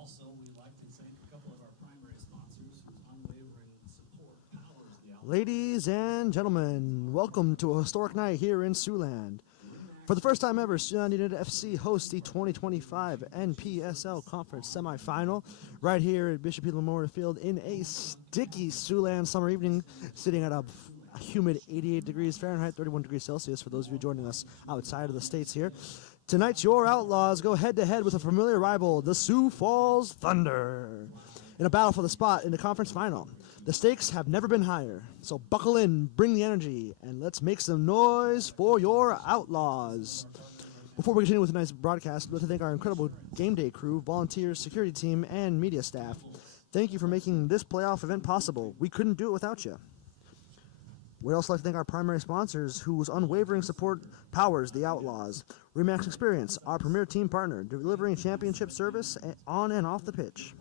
Also, we'd like to thank a couple of our primary sponsors whose unwavering support powers the Outlaws. Ladies and gentlemen, welcome to a historic night here in Siouxland. For the first time ever, Siouxland United FC hosts the 2025 NPSL Conference Semifinal right here at Bishop P. Memorial Field in a sticky Siouxland summer evening, sitting at a humid 88 degrees Fahrenheit, 31 degrees Celsius for those of you joining us outside of the States here. Tonight, your Outlaws go head-to-head with a familiar rival, the Sioux Falls Thunder, in a battle for the spot in the conference final. The stakes have never been higher, so buckle in, bring the energy, and let's make some noise for your Outlaws. Before we continue with tonight's broadcast, we'd like to thank our incredible game day crew, volunteers, security team, and media staff. Thank you for making this playoff event possible. We couldn't do it without you. We'd also like to thank our primary sponsors whose unwavering support powers the Outlaws. Remax Experience, our premier team partner, delivering championship service on and off the pitch.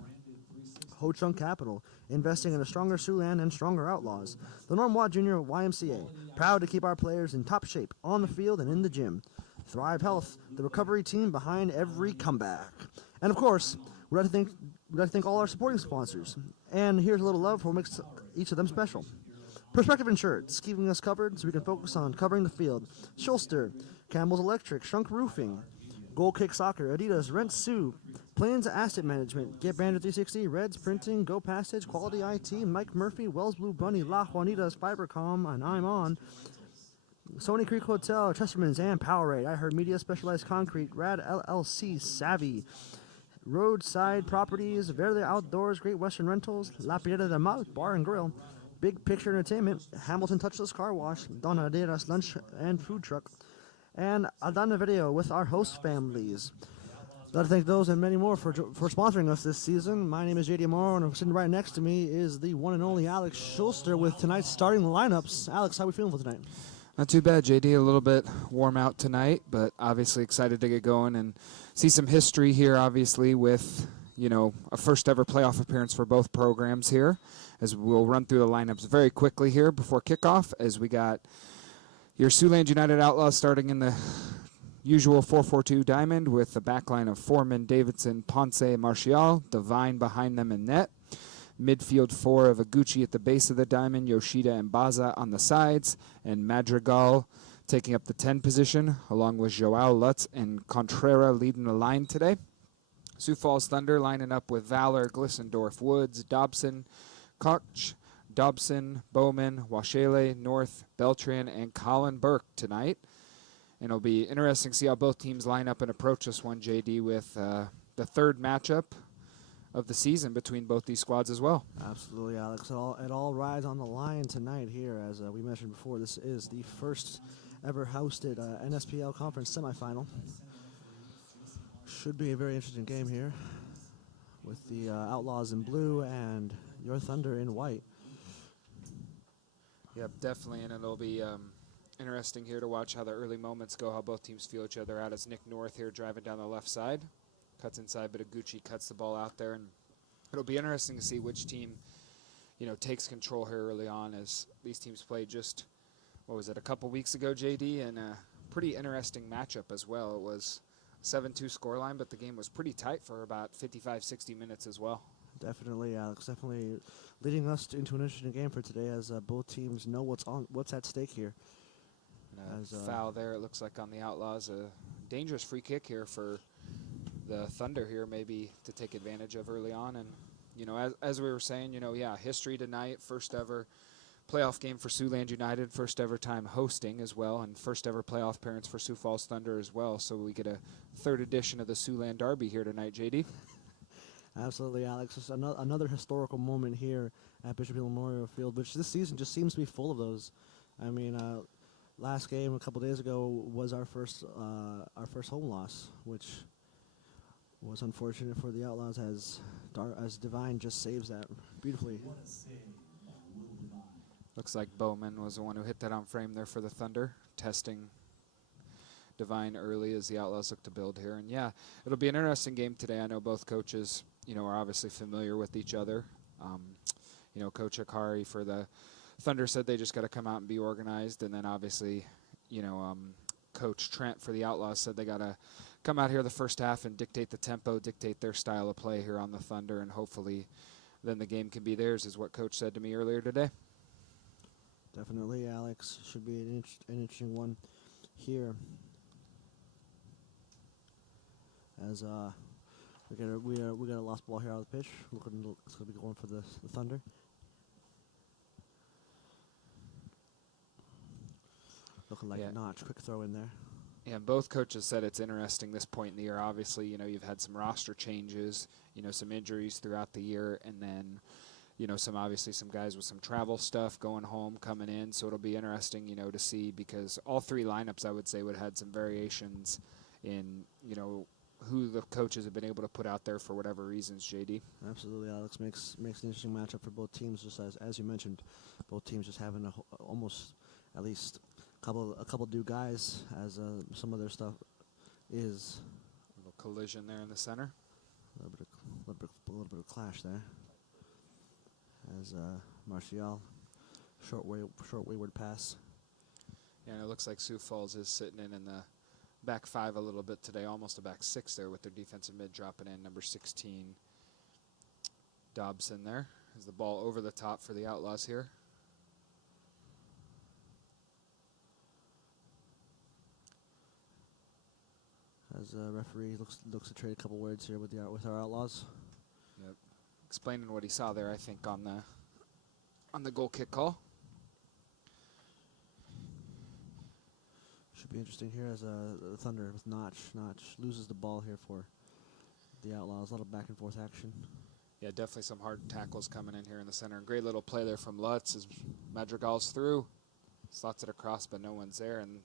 Ho Chunk Capital, investing in a stronger Siouxland and stronger Outlaws. The Norm Watt Jr. YMCA, proud to keep our players in top shape on the field and in the gym. Thrive Health, the recovery team behind every comeback. And of course, we'd like to thank all our supporting sponsors. And here's a little love for what makes each of them special. Perspective Insurance, keeping us covered so we can focus on covering the field. Schulster, Campbell's Electric, Shrunk Roofing, Goal Kick Soccer, Adidas, Rent Sioux, Plains Asset Management, Get Bandit 360, Reds Printing, Go Passage, Quality IT, Mike Murphy, Wells Blue Bunny, La Juanitas, Fibercom, and I'm On. Sony Creek Hotel, Chesterman's, and Powerade. I Heard Media, Specialized Concrete, Rad LLC, Savvy, Roadside Properties, Verde Outdoors, Great Western Rentals, La Piedra de Mal, Bar and Grill, Big Picture Entertainment, Hamilton Touchless Car Wash, Donna Aderas Lunch and Food Truck, and Adana Video with our host families. I'd like to thank those and many more for sponsoring us this season. My name is JD Morrow, and sitting right next to me is the one and only Alex Schulster with tonight's starting lineups. Alex, how are we feeling for tonight? Not too bad, JD. A little bit warm out tonight, but obviously excited to get going and see some history here, obviously, with, a first ever playoff appearance for both programs here, as we'll run through the lineups very quickly here before kickoff, as we got your Siouxland United Outlaws starting in the usual 4-4-2 diamond with a backline of Foreman, Davidson, Ponce, Martial, Devine behind them in net. Midfield four of Aguchi at the base of the diamond, Yoshida and Baza on the sides, and Madrigal taking up the 10 position, along with Joao Lutz and Contrera leading the line today. Sioux Falls Thunder lining up with Valor, Glissendorf, Woods, Dobson, Koch, Dobson, Bowman, Washele, North, Beltran, and Colin Burke tonight. And it'll be interesting to see how both teams line up and approach this one, JD, with the third matchup of the season between both these squads as well. Absolutely, Alex. It all rides on the line tonight here. As we mentioned before, this is the first ever hosted NSPL Conference semifinal. Should be a very interesting game here with the Outlaws in blue and your Thunder in white. Yep, definitely, and it'll be interesting here to watch how the early moments go, how both teams feel each other out as Nick North here driving down the left side. Cuts inside, but Aguchi cuts the ball out there, and it'll be interesting to see which team, takes control here early on, as these teams played just, a couple weeks ago, JD, and a pretty interesting matchup as well. It was 7-2 scoreline, but the game was pretty tight for about 55, 60 minutes as well. Definitely, Alex. Definitely leading us into an interesting game for today, as both teams know what's at stake here. Foul there, it looks like, on the Outlaws. A dangerous free kick here for the Thunder here, maybe to take advantage of early on. And, as we were saying, history tonight, first ever playoff game for Siouxland United, first ever time hosting as well, and first ever playoff appearance for Sioux Falls Thunder as well. So we get a third edition of the Siouxland Derby here tonight, JD. Absolutely, Alex. It's another historical moment here at Bishop Hill Memorial Field, which this season just seems to be full of those. I mean, last game a couple days ago was our first home loss, which was unfortunate for the Outlaws, as Devine just saves that beautifully. Looks like Bowman was the one who hit that on frame there for the Thunder, testing Devine early as the Outlaws look to build here. And yeah, it'll be an interesting game today. I know both coaches, are obviously familiar with each other. Coach Akari for the Thunder said they just got to come out and be organized. And then obviously, Coach Trent for the Outlaws said they got to come out here the first half and dictate the tempo, dictate their style of play here on the Thunder, and hopefully then the game can be theirs, is what Coach said to me earlier today. Definitely, Alex. Should be an interesting one here. As we got a lost ball here out of the pitch. It's gonna be going for the Thunder. Looking like a notch. Quick throw in there. Yeah, both coaches said it's interesting this point in the year. Obviously, you've had some roster changes, some injuries throughout the year, and then, some guys with some travel stuff going home, coming in. So it'll be interesting, to see, because all three lineups, I would say, would have had some variations in, who the coaches have been able to put out there for whatever reasons, JD. Absolutely, Alex. Makes an interesting matchup for both teams, just as you mentioned. Both teams just having almost at least a couple new guys, as some of their stuff is. A little collision there in the center. A little bit of clash there. As Martial, short wayward pass. Yeah, and it looks like Sioux Falls is sitting in the back five a little bit today, almost a back six there, with their defensive mid dropping in, number 16, Dobson there. Is the ball over the top for the Outlaws here. As referee looks to trade a couple words here with our Outlaws. Yep, explaining what he saw there, I think, on the goal kick call. Should be interesting here as the Thunder with Notch loses the ball here for the Outlaws. A lot of back and forth action. Yeah, definitely some hard tackles coming in here in the center. Great little play there from Lutz as Madrigal's through. Slots it across, but no one's there. And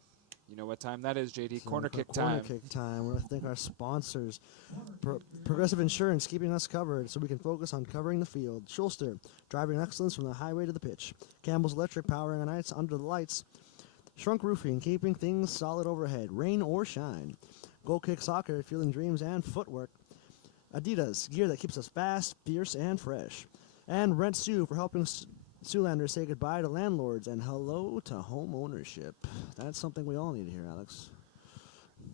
you know what time that is, JD? So corner kick time. Corner kick time. We want to thank our sponsors, Progressive Insurance, keeping us covered so we can focus on covering the field. Schulster, driving excellence from the highway to the pitch. Campbell's Electric, powering the nights under the lights. Shrunk Roofing, keeping things solid overhead, rain or shine. Goal Kick Soccer, fueling dreams and footwork. Adidas, gear that keeps us fast, fierce, and fresh. And Rent Sioux for helping Siouxlanders say goodbye to landlords and hello to home ownership. That's something we all need to hear, Alex.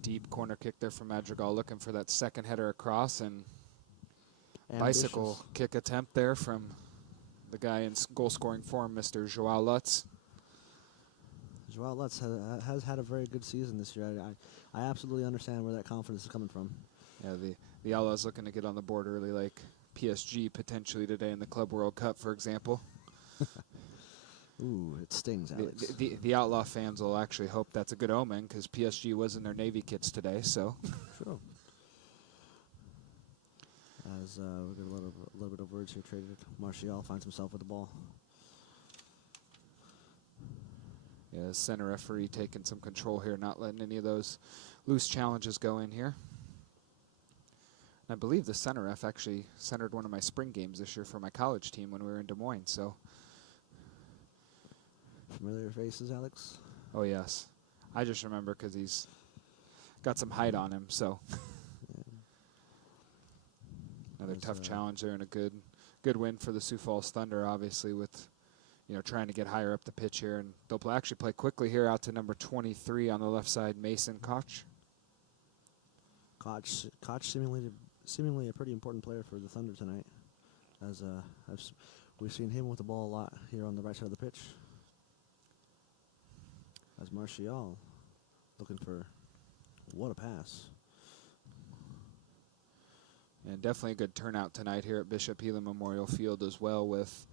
Deep corner kick there from Madrigal, looking for that second header across, and Ambitious. bicycle kick attempt there from the guy in goal-scoring form, Mr. Joao Lutz. Joao Lutz has had a very good season this year. I absolutely understand where that confidence is coming from. Yeah, the Outlaws looking to get on the board early, like PSG potentially today in the Club World Cup, for example. Ooh, it stings, Alex. The Outlaw fans will actually hope that's a good omen, because PSG was in their Navy kits today, so. True. As we got a little bit of words here traded. Martial finds himself with the ball. Yeah, center referee taking some control here, not letting any of those loose challenges go in here. And I believe the center ref actually centered one of my spring games this year for my college team when we were in Des Moines, so. Familiar faces, Alex? Oh, yes. I just remember because he's got some height on him, so. Another tough challenge there, and a good win for the Sioux Falls Thunder, obviously, with trying to get higher up the pitch here. And they'll actually play quickly here out to number 23 on the left side, Mason Koch. Koch seemingly a pretty important player for the Thunder tonight, as we've seen him with the ball a lot here on the right side of the pitch. As Martial looking for what a pass. And definitely a good turnout tonight here at Bishop Healy Memorial Field as well, with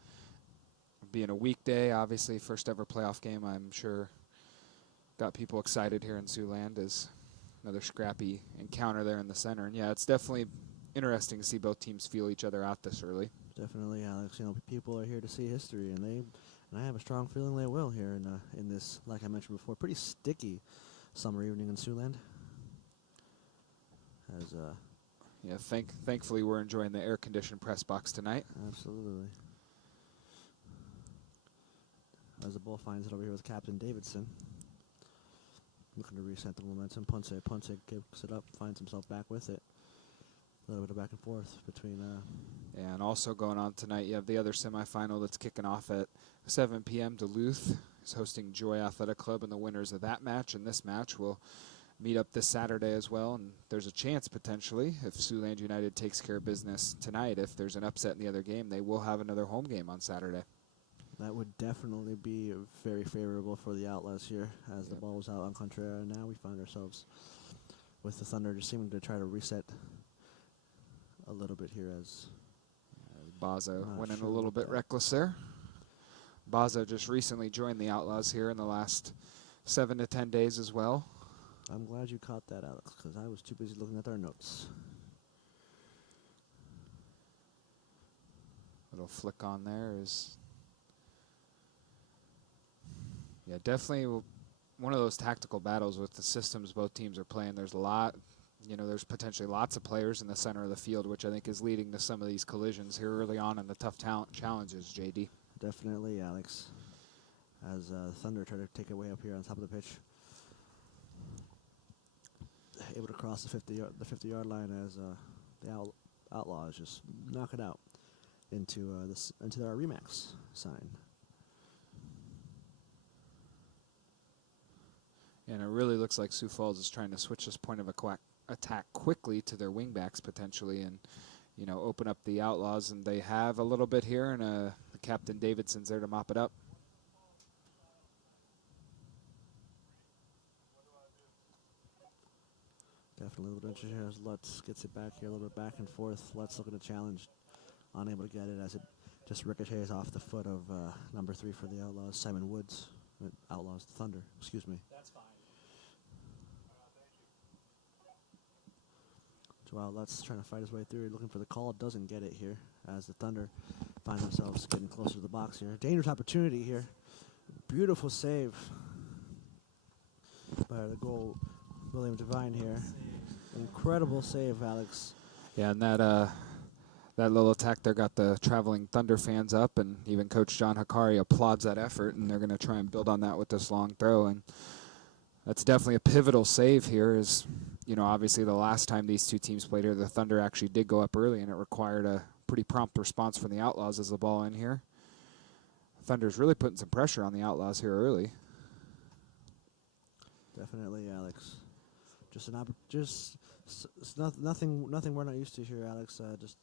being a weekday, obviously first ever playoff game. I'm sure got people excited here in Siouxland as another scrappy encounter there in the center. And yeah, it's definitely interesting to see both teams feel each other out this early. Definitely, Alex. People are here to see history, and I have a strong feeling they will here in this, like I mentioned before, pretty sticky summer evening in Siouxland. As yeah, thankfully we're enjoying the air-conditioned press box tonight. Absolutely. As the ball finds it over here with Captain Davidson. Looking to reset the momentum. Ponce kicks it up, finds himself back with it. A little bit of back and forth between. And also going on tonight, you have the other semifinal that's kicking off at 7 p.m. Duluth is hosting Joy Athletic Club, and the winners of that match and this match will meet up this Saturday as well. And there's a chance potentially, if Siouxland United takes care of business tonight, if there's an upset in the other game, they will have another home game on Saturday. That would definitely be very favorable for the Outlaws here, as the ball was out on Contreras. Now we find ourselves with the Thunder just seeming to try to reset a little bit here as Bazo went in a sure little about bit that. reckless there. Bazo just recently joined the Outlaws here in the last 7 to 10 days as well. I'm glad you caught that, Alex, because I was too busy looking at our notes. Little flick on there is, yeah, definitely one of those tactical battles with the systems both teams are playing. There's a lot, there's potentially lots of players in the center of the field, which I think is leading to some of these collisions here early on in the tough talent challenges, JD. Definitely, Alex, as Thunder try to take it way up here on top of the pitch. Able to cross the 50-yard line as the Outlaws just knock it out into our Remax sign. And it really looks like Sioux Falls is trying to switch this point of attack quickly to their wingbacks potentially, and open up the Outlaws. And they have a little bit here, and Captain Davidson's there to mop it up. Definitely a little bit interesting here as Lutz gets it back here, a little bit back and forth. Lutz looking to challenge, unable to get it as it just ricochets off the foot of number 3 for the Outlaws, Simon Woods. Outlaws, the Thunder, excuse me. That's fine. Joao Lutz trying to fight his way through, looking for the call, doesn't get it here as the Thunder find themselves getting closer to the box here. Dangerous opportunity here. Beautiful save by the goal, William Devine here. Incredible save, Alex. Yeah, and that little attack there got the traveling Thunder fans up, and even Coach John Hikari applauds that effort, and they're going to try and build on that with this long throw. And that's definitely a pivotal save here. Is obviously the last time these two teams played here, the Thunder actually did go up early, and it required a pretty prompt response from the Outlaws as the ball in here. Thunder's really putting some pressure on the Outlaws here early. Definitely, Alex. Nothing we're not used to here, Alex. Just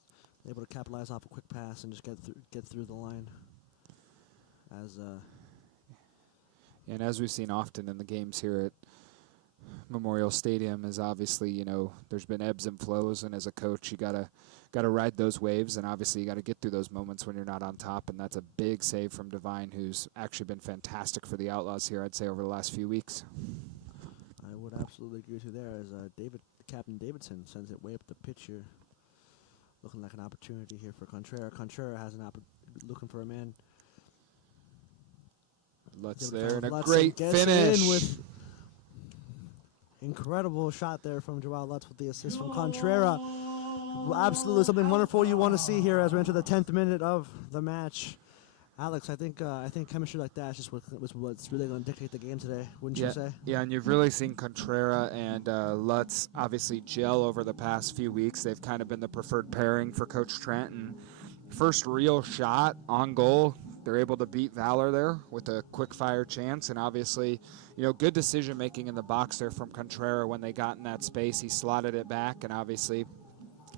able to capitalize off a quick pass and just get through the line. And as we've seen often in the games here at Memorial Stadium, is obviously there's been ebbs and flows, and as a coach you gotta ride those waves, and obviously you gotta get through those moments when you're not on top. And that's a big save from Devine, who's actually been fantastic for the Outlaws here, I'd say, over the last few weeks. I would absolutely agree with you there as Captain Davidson sends it way up the pitch here. Looking like an opportunity here for Contreras. Contreras has looking for a man. Lutz there, and a Lutz great finish. In with incredible shot there from Joao Lutz with the assist from Contreras. Absolutely something wonderful you want to see here as we enter the 10th minute of the match. Alex, I think chemistry like that is just what's really going to dictate the game today, wouldn't you say? Yeah, and you've really seen Contreras and Lutz obviously gel over the past few weeks. They've kind of been the preferred pairing for Coach Trent. And first real shot on goal, they're able to beat Valor there with a quick fire chance. And obviously, good decision making in the box there from Contreras when they got in that space. He slotted it back, and obviously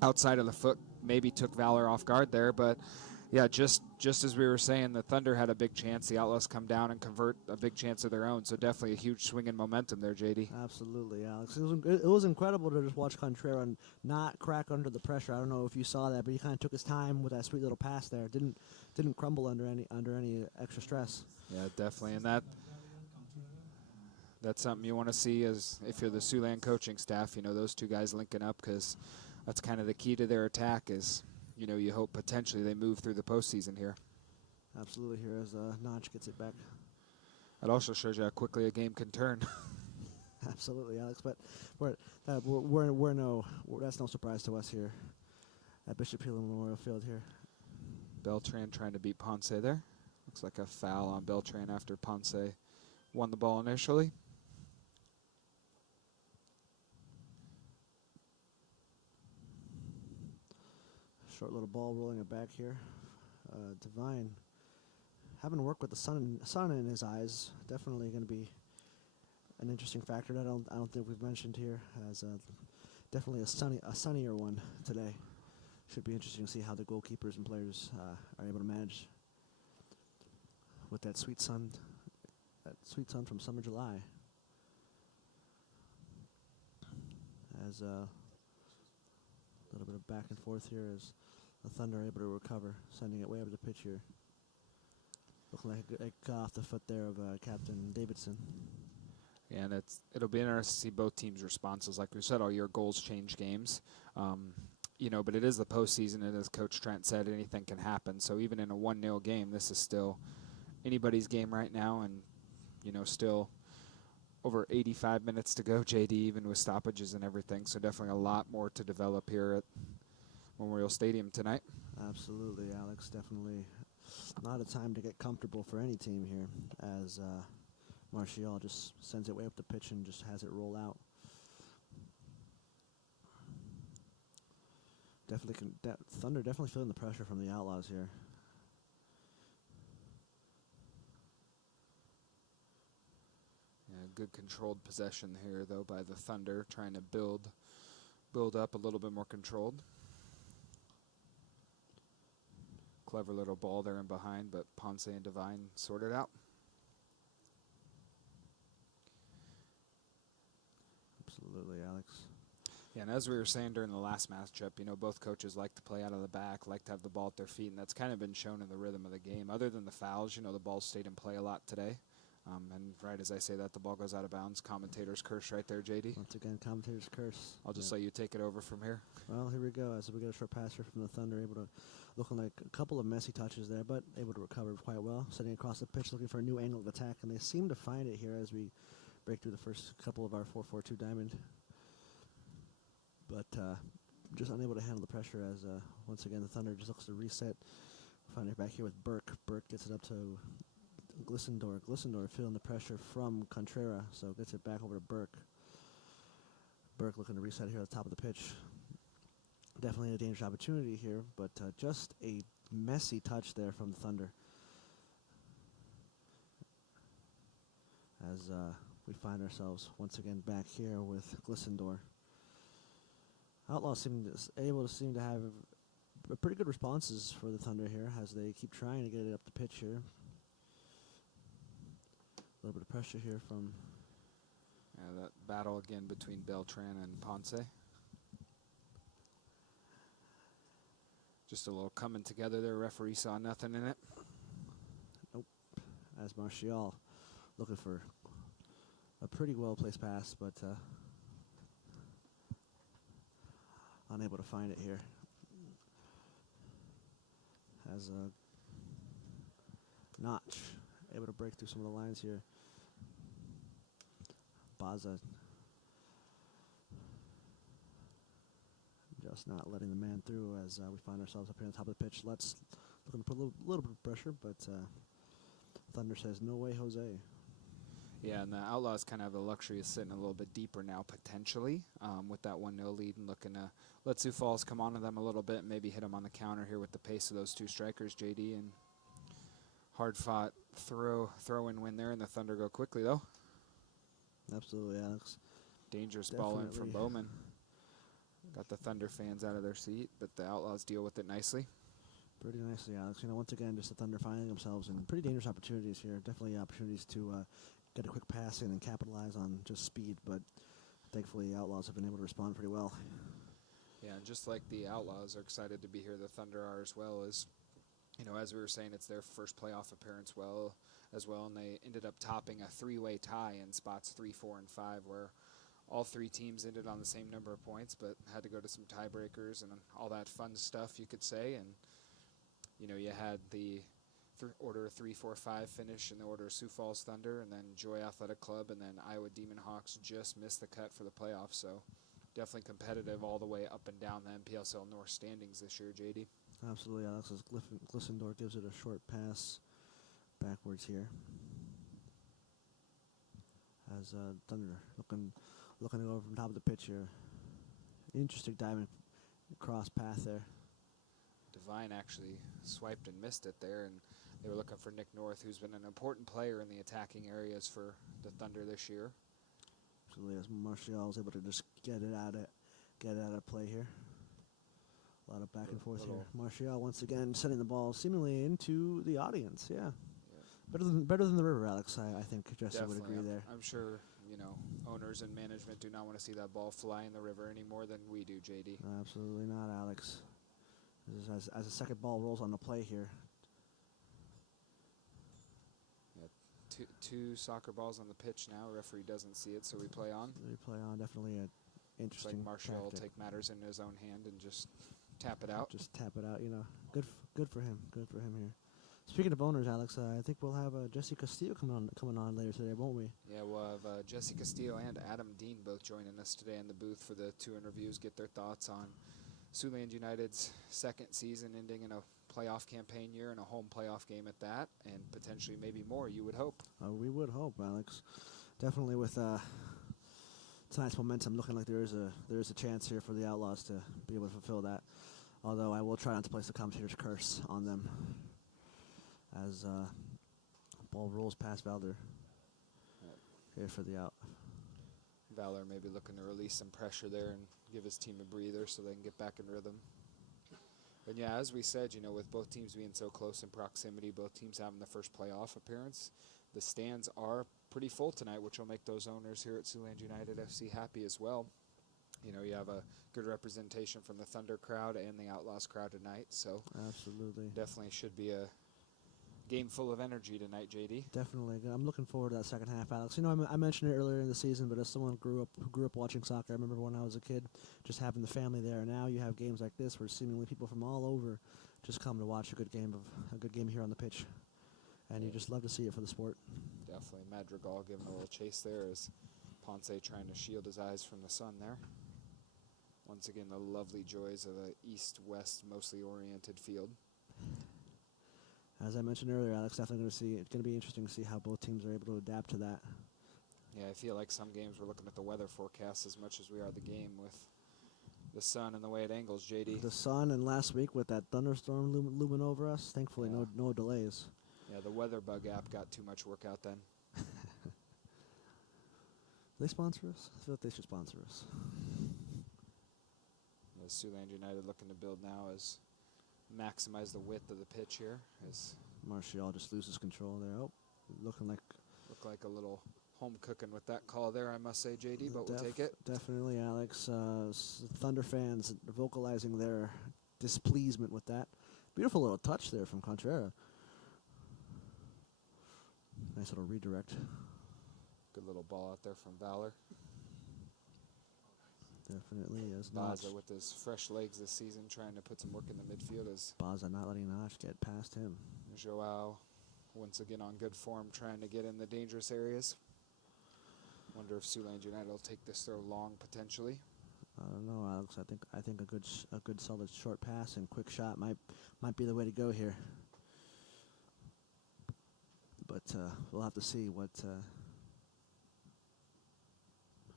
outside of the foot maybe took Valor off guard there, but yeah, just as we were saying, the Thunder had a big chance. The Outlaws come down and convert a big chance of their own. So definitely a huge swing in momentum there, JD. Absolutely, Alex. It was incredible to just watch Contreras not crack under the pressure. I don't know if you saw that, but he kind of took his time with that sweet little pass there. Didn't crumble under any extra stress. Yeah, definitely, and that's something you want to see as if you're the Siouxland coaching staff. Those two guys linking up, because that's kind of the key to their attack. Is you hope potentially they move through the postseason here. Absolutely, here as Notch gets it back. It also shows you how quickly a game can turn. Absolutely, Alex. But that's no surprise to us here at Bishop Hill Memorial Field here. Beltran trying to beat Ponce there. Looks like a foul on Beltran after Ponce won the ball initially. Short little ball rolling it back here. Devine having to work with the sun in his eyes. Definitely going to be an interesting factor that I don't think we've mentioned here, as definitely a sunnier one today. Should be interesting to see how the goalkeepers and players are able to manage with that sweet sun from summer July. As a little bit of back and forth here as the Thunder are able to recover, sending it way over the pitch here. Looking like it got off the foot there of Captain Davidson. Yeah, and it'll be interesting to see both teams' responses. Like we said all year, goals change games. But it is the postseason, and as Coach Trent said, anything can happen. So even in a 1-0 game, this is still anybody's game right now, and still over 85 minutes to go, JD, even with stoppages and everything. So definitely a lot more to develop here at Memorial Stadium tonight. Absolutely, Alex. Definitely not a time to get comfortable for any team here, as Martial just sends it way up the pitch and just has it roll out. Thunder definitely feeling the pressure from the Outlaws here. Yeah, good controlled possession here, though, by the Thunder, trying to build up a little bit more controlled. Clever little ball there in behind, but Ponce and Devine sorted out. Absolutely, Alex. Yeah, and as we were saying during the last matchup, both coaches like to play out of the back, like to have the ball at their feet, and that's kind of been shown in the rhythm of the game. Other than the fouls, the ball stayed in play a lot today. And right as I say that, the ball goes out of bounds. Commentator's curse right there, JD. Once again, commentator's curse. I'll just let you take it over from here. Well, here we go. As we get a short pass here from the Thunder, looking like a couple of messy touches there, but able to recover quite well. Sitting across the pitch, looking for a new angle of attack, and they seem to find it here as we break through the first couple of our 4-4-2 diamond. But just unable to handle the pressure as, once again, the Thunder just looks to reset. Find it back here with Burke. Burke gets it up to Glissendor. Glissendor feeling the pressure from Contreras, so gets it back over to Burke. Burke looking to reset here at the top of the pitch. Definitely a dangerous opportunity here, but just a messy touch there from the Thunder. As we find ourselves once again back here with Glissendor. Outlaws seem to have pretty good responses for the Thunder here as they keep trying to get it up the pitch here. A little bit of pressure here from... Yeah, that battle again between Beltran and Ponce. Just a little coming together there. Referee saw nothing in it. Nope. As Martial looking for a pretty well-placed pass, but unable to find it here. As Notch able to break through some of the lines here. Baza just not letting the man through as we find ourselves up here on top of the pitch. Let's looking to put a little bit of pressure, but Thunder says, no way, Jose. Yeah, and the Outlaws kind of have the luxury of sitting a little bit deeper now, potentially, with that 1-0 lead, and looking to let Sioux Falls come onto them a little bit, and maybe hit them on the counter here with the pace of those two strikers, JD, and hard-fought throw-in win there, and the Thunder go quickly, though. Absolutely, Alex. Dangerous ball in from Bowman. Got the Thunder fans out of their seat, but the Outlaws deal with it nicely. Pretty nicely, Alex. Once again, just the Thunder finding themselves in pretty dangerous opportunities here. Definitely opportunities to get a quick pass in and capitalize on just speed, but thankfully Outlaws have been able to respond pretty well. Yeah, and just like the Outlaws are excited to be here, the Thunder are as well. As we were saying, it's their first playoff appearance as well, and they ended up topping a three-way tie in spots 3, 4, and 5, where all three teams ended on the same number of points, but had to go to some tiebreakers and all that fun stuff, you could say. And you had the order 3, 4, 5 finish in the order of Sioux Falls Thunder, and then Joy Athletic Club, and then Iowa Demon Hawks just missed the cut for the playoffs. So definitely competitive all the way up and down the NPSL North standings this year, JD. Absolutely, Alex. As Glissendor gives it a short pass backwards here. As Thunder looking to go from top of the pitch here. Interesting diamond cross path there. Devine actually swiped and missed it there, and they were looking for Nick North, who's been an important player in the attacking areas for the Thunder this year. Absolutely, as Martial was able to just get it out of play here. A lot of back and forth here. Martial once again sending the ball seemingly into the audience. Yeah, better than the river, Alex. I think Jesse would agree there. I'm sure owners and management do not want to see that ball fly in the river any more than we do, JD. Absolutely not, Alex. As the second ball rolls on the play here. Yeah, two soccer balls on the pitch now. Referee doesn't see it, so we play on. We play on. Definitely an interesting. It's like Martial will tactic. take matters into his own hand and just tap it out. Just tap it out. Good for him. Good for him here. Speaking of owners, Alex, I think we'll have Jesse Castillo coming on later today, won't we? Yeah, we'll have Jesse Castillo and Adam Dean both joining us today in the booth for the 2 interviews, get their thoughts on Siouxland United's second season ending in a playoff campaign year and a home playoff game at that, and potentially maybe more, you would hope. We would hope, Alex. Definitely with tonight's momentum looking like there is a chance here for the Outlaws to be able to fulfill that. Although I will try not to place the commentator's curse on them. As ball rolls past Valder here for the out. Valor maybe looking to release some pressure there and give his team a breather so they can get back in rhythm. But yeah, as we said, with both teams being so close in proximity, both teams having the first playoff appearance, the stands are pretty full tonight, which will make those owners here at Siouxland United FC happy as well. You have a good representation from the Thunder crowd and the Outlaws crowd tonight, so absolutely, definitely should be a game full of energy tonight, JD. Definitely. I'm looking forward to that second half, Alex. I mentioned it earlier in the season, but as someone who grew up watching soccer, I remember when I was a kid, just having the family there. And now you have games like this where seemingly people from all over just come to watch a good game here on the pitch, and you just love to see it for the sport. Definitely. Madrigal giving a little chase there as Ponce trying to shield his eyes from the sun there. Once again, the lovely joys of an east-west mostly oriented field. As I mentioned earlier, Alex, definitely it's going to be interesting to see how both teams are able to adapt to that. Yeah, I feel like some games we're looking at the weather forecast as much as we are the game with the sun and the way it angles, JD. The sun, and last week with that thunderstorm looming over us, thankfully no delays. Yeah, the Weather Bug app got too much work out then. They sponsor us? I feel like they should sponsor us. Yeah, Siouxland United looking to build now is maximize the width of the pitch here. As Martial just loses control there. Oh, look like a little home cooking with that call there, I must say, JD, but we'll take it. Definitely, Alex. Thunder fans vocalizing their displeasement with that. Beautiful little touch there from Contreras. Nice little redirect. Good little ball out there from Valor. Definitely is Baza with his fresh legs this season, trying to put some work in the midfield. As Baza not letting Notch get past him. Joao, once again on good form, trying to get in the dangerous areas. Wonder if Siouxland United will take this throw long potentially. I don't know, Alex. I think a good solid short pass and quick shot might be the way to go here. But we'll have to see what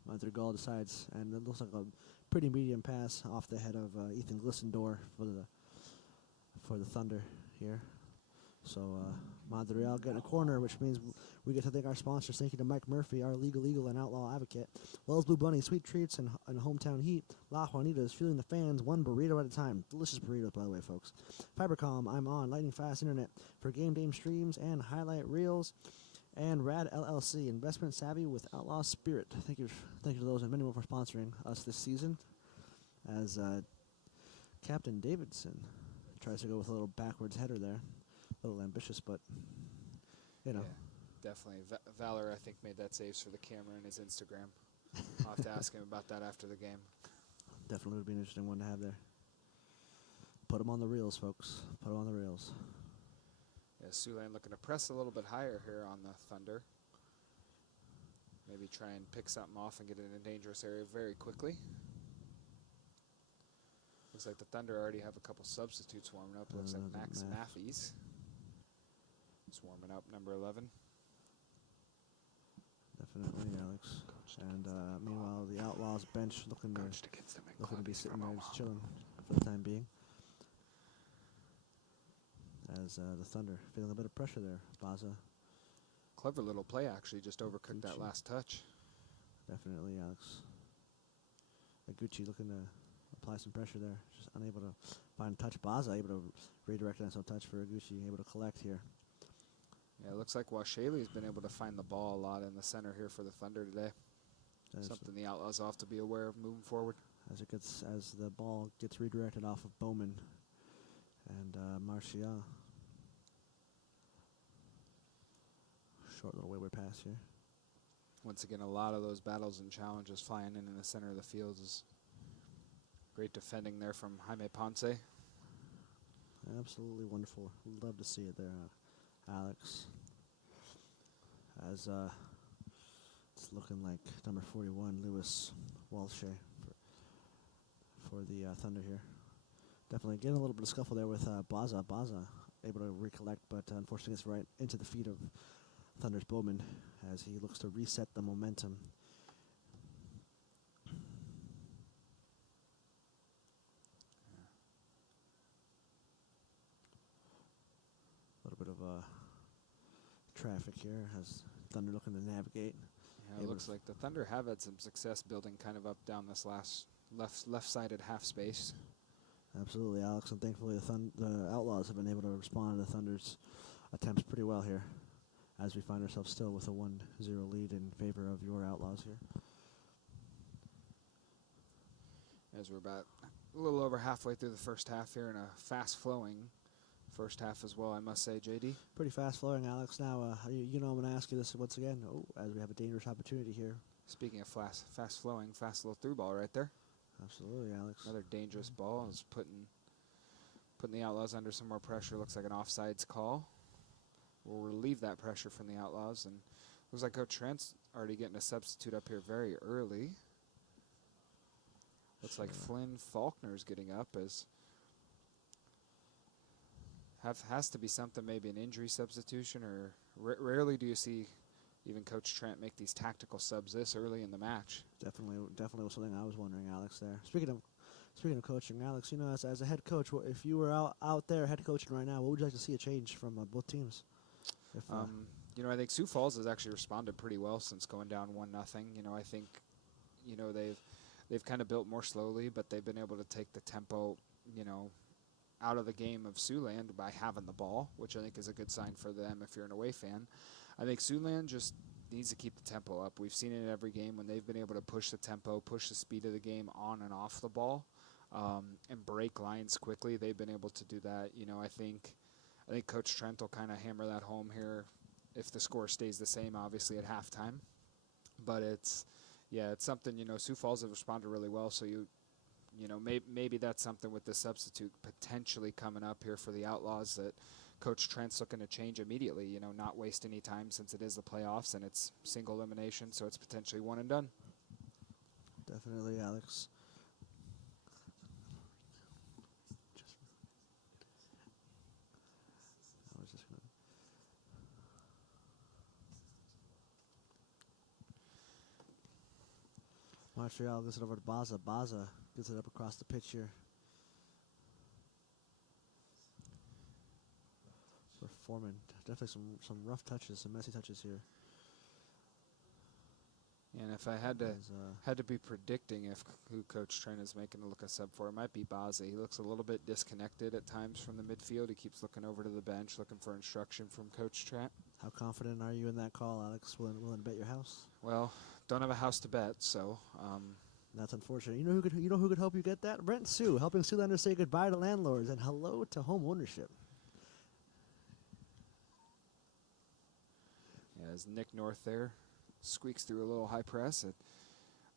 Madrigal decides, and it looks like a pretty medium pass off the head of Ethan Glissendor for the Thunder here. So Madrigal getting a corner, which means we get to thank our sponsors. Thank you to Mike Murphy, our legal and outlaw advocate. Wells Blue Bunny, sweet treats and hometown heat. La Juanita's, fueling the fans one burrito at a time. Delicious burritos, by the way, folks. Fibercom, I'm on lightning fast internet for game day streams and highlight reels. And Rad LLC, investment savvy with outlaw spirit. Thank you to those and many more for sponsoring us this season. As Captain Davidson tries to go with a little backwards header there. A little ambitious, but Yeah, definitely. Valor, I think, made that saves for the camera in his Instagram. I'll have to ask him about that after the game. Definitely would be an interesting one to have there. Put him on the reels, folks. Put him on the reels. Yeah, Siouxland looking to press a little bit higher here on the Thunder. Maybe try and pick something off and get it in a dangerous area very quickly. Looks like the Thunder already have a couple substitutes warming up. Looks like Max Maffey's is warming up, number 11. Definitely, Alex. And meanwhile, the Outlaws bench looking to be sitting there just chilling for the time being. As the Thunder feeling a bit of pressure there. Baza. Clever little play, actually, just overcooked that last touch. Definitely, Alex. Gucci looking to apply some pressure there. Just unable to find a touch. Baza able to redirect that touch for Gucci, able to collect here. Yeah, it looks like Washaley's been able to find the ball a lot in the center here for the Thunder today. Something the Outlaws will have to be aware of moving forward. As the ball gets redirected off of Bowman and Martial. Short little wayward pass here. Once again, a lot of those battles and challenges flying in the center of the field is great defending there from Jaime Ponce. Absolutely wonderful. Love to see it there, Alex. As it's looking like number 41, Lewis Walshe, for the Thunder here. Definitely getting a little bit of scuffle there with Baza. Baza able to recollect, but unfortunately gets right into the feet of Thunder's Bowman as he looks to reset the momentum. A little bit of traffic here as Thunder looking to navigate. Yeah, it looks like the Thunder have had some success building kind of up down this last left-sided half space. Absolutely, Alex, and thankfully the Outlaws have been able to respond to the Thunder's attempts pretty well here, as we find ourselves still with a 1-0 lead in favor of your Outlaws here. As we're about a little over halfway through the first half here in a fast-flowing first half as well, I must say, JD. Pretty fast-flowing, Alex. Now, you know I'm going to ask you this once again, as we have a dangerous opportunity here. Speaking of fast-flowing, fast little through ball right there. Absolutely, Alex. Another dangerous ball is putting the Outlaws under some more pressure. Looks like an offsides call. We'll relieve that pressure from the Outlaws, and looks like Coach Trent's already getting a substitute up here very early. Looks like Flynn Faulkner's getting up as has to be something, maybe an injury substitution, or rarely do you see even Coach Trent make these tactical subs this early in the match. Definitely was something I was wondering, Alex. There. Speaking of coaching, Alex, you know, as a head coach, if you were out there head coaching right now, what would you like to see a change from both teams? You know, I think Sioux Falls has actually responded pretty well since going down 1-0. You know, I think, you know, they've kind of built more slowly, but they've been able to take the tempo, you know, out of the game of Siouxland by having the ball, which I think is a good sign for them if you're an away fan. I think Siouxland just needs to keep the tempo up. We've seen it in every game when they've been able to push the tempo, push the speed of the game on and off the ball, and break lines quickly. They've been able to do that. You know, I think Coach Trent will kind of hammer that home here if the score stays the same, obviously, at halftime. But it's something, you know, Sioux Falls have responded really well, so you know, maybe that's something with the substitute potentially coming up here for the Outlaws that Coach Trent's looking to change immediately, you know, not waste any time since it is the playoffs and it's single elimination, so it's potentially one and done. Definitely, Alex. Montreal gets it over to Baza. Baza gets it up across the pitch here. For Foreman. Definitely some rough touches, some messy touches here. And if I had to be predicting who Coach Trent is making to look a sub for, it might be Baza. He looks a little bit disconnected at times from the midfield. He keeps looking over to the bench, looking for instruction from Coach Trent. How confident are you in that call, Alex? Willing to bet your house? Well, don't have a house to bet, so. That's unfortunate. You know who could help you get that? Brent Sioux, helping Siouxlanders say goodbye to landlords and hello to home ownership. Yeah, as Nick North there squeaks through a little high press.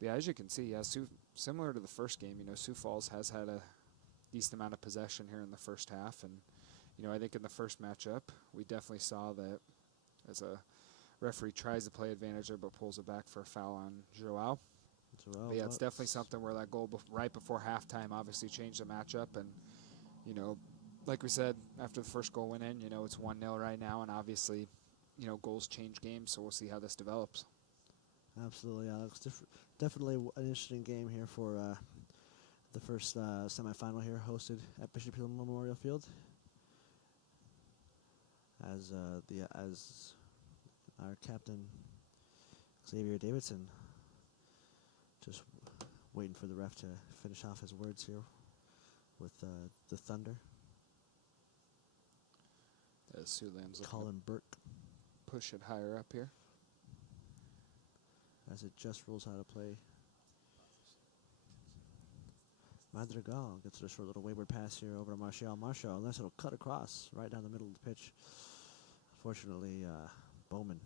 Yeah, as you can see, similar to the first game, you know, Sioux Falls has had a decent amount of possession here in the first half. And, you know, I think in the first matchup, we definitely saw that as a referee tries to play advantage there but pulls it back for a foul on Joao. But yeah, it's definitely something where that goal right before halftime obviously changed the matchup. And, you know, like we said, after the first goal went in, you know, it's 1-0 right now. And obviously, you know, goals change games, so we'll see how this develops. Absolutely, Alex. Definitely an interesting game here for the first semifinal here, hosted at Bishop Hill Memorial Field. As our captain Xavier Davidson Just waiting for the ref to finish off his words here with the Thunder. As Siouxland's looking Colin Burke, to push it higher up here. as it just rules how to play. Madrigal gets a short little wayward pass here over to Martial. Martial, unless it'll cut across right down the middle of the pitch. Unfortunately, Bowman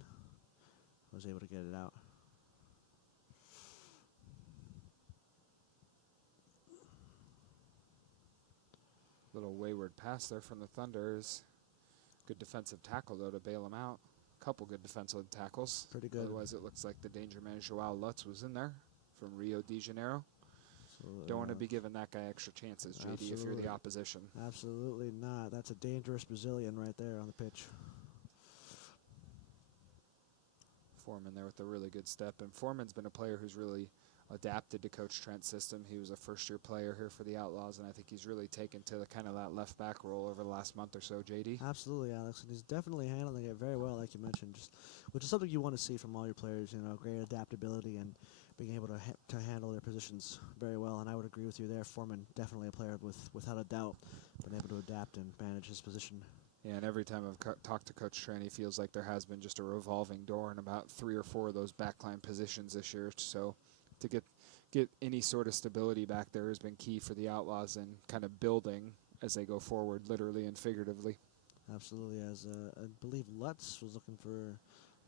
was able to get it out. Little wayward pass there from the Thunders. Good defensive tackle, though, to bail him out. Couple good defensive tackles. Pretty good. Otherwise, it looks like the danger man, Joao Lutz, was in there from Rio de Janeiro. So, Don't want to be giving that guy extra chances, JD, if you're the opposition. Absolutely not. That's a dangerous Brazilian right there on the pitch. Foreman there with a really good step. And Foreman's been a player who's really adapted to Coach Trent's system. He was a first-year player here for the Outlaws, and I think he's really taken to the kind of that left-back role over the last month or so, JD. Absolutely, Alex. And he's definitely handling it very well, like you mentioned, which is something you want to see from all your players, great adaptability and being able to handle their positions very well. And I would agree with you there. Foreman, definitely a player without a doubt, been able to adapt and manage his position. Yeah, and every time I've talked to Coach Trent, he feels like there has been just a revolving door in about 3 or 4 of those backline positions this year. So to get any sort of stability back there has been key for the Outlaws and kind of building as they go forward, literally and figuratively. Absolutely, as I believe Lutz was looking for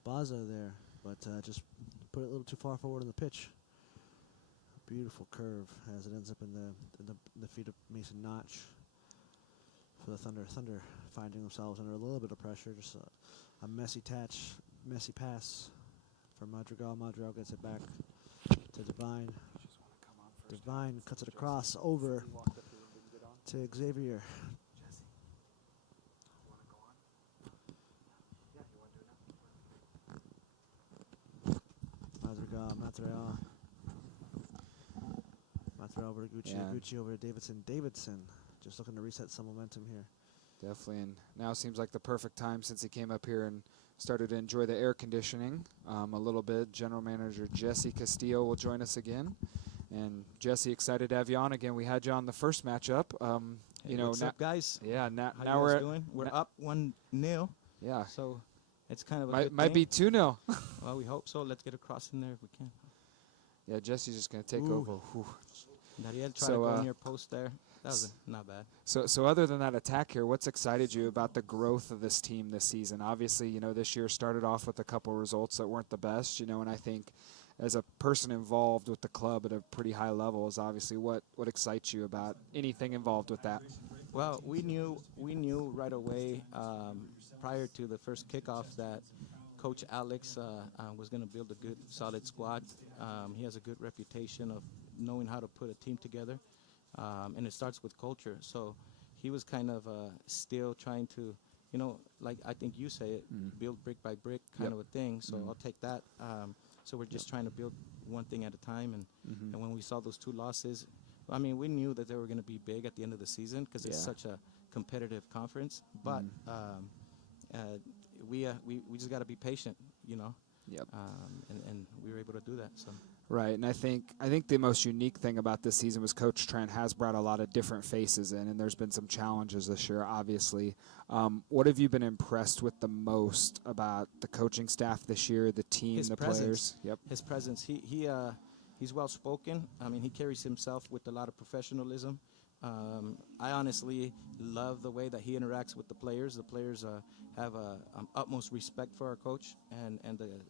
Baza there, but just put it a little too far forward in the pitch. Beautiful curve as it ends up in the feet of Mason Notch for the Thunder. Thunder finding themselves under a little bit of pressure, just a messy pass for Madrigal. Madrigal gets it back to Divine. Divine cuts it across over to Xavier. Madrigal over to Gucci. Yeah. Gucci over to Davidson. Davidson just looking to reset some momentum here. Definitely, and now seems like the perfect time since he came up here and started to enjoy the air conditioning a little bit. General Manager Jesse Castillo will join us again. And Jesse, excited to have you on again. We had you on the first matchup. What's up, guys? Yeah, now How we're you guys doing? We're up 1-0. Yeah, So it's kind of a might be 2-0. Well, we hope so. Let's get across in there if we can. Yeah, Jesse's just gonna take Ooh. over. Whew. Dariel, try So, to go in your post there. That was not bad. So other than that attack here, what's excited you about the growth of this team this season? Obviously, this year started off with a couple results that weren't the best, and I think as a person involved with the club at a pretty high level is obviously what excites you about anything involved with that. Well, we knew right away prior to the first kickoff that Coach Alex was going to build a good, solid squad. He has a good reputation of knowing how to put a team together, and it starts with culture. So he was kind of still trying to, like I think you say it, build brick by brick kind of a thing. So I'll take that. So we're just trying to build one thing at a time. And when we saw those 2 losses, I mean, we knew that they were going to be big at the end of the season because it's such a competitive conference. But we just got to be patient, Yep. and we were able to do that. So. Right, and I think the most unique thing about this season was Coach Trent has brought a lot of different faces in, and there's been some challenges this year, obviously. What have you been impressed with the most about the coaching staff this year, the team, His the presence. players? Yep. His presence. He's well spoken. I mean, he carries himself with a lot of professionalism. I honestly love the way that he interacts with the players. The players have utmost respect for our coach, and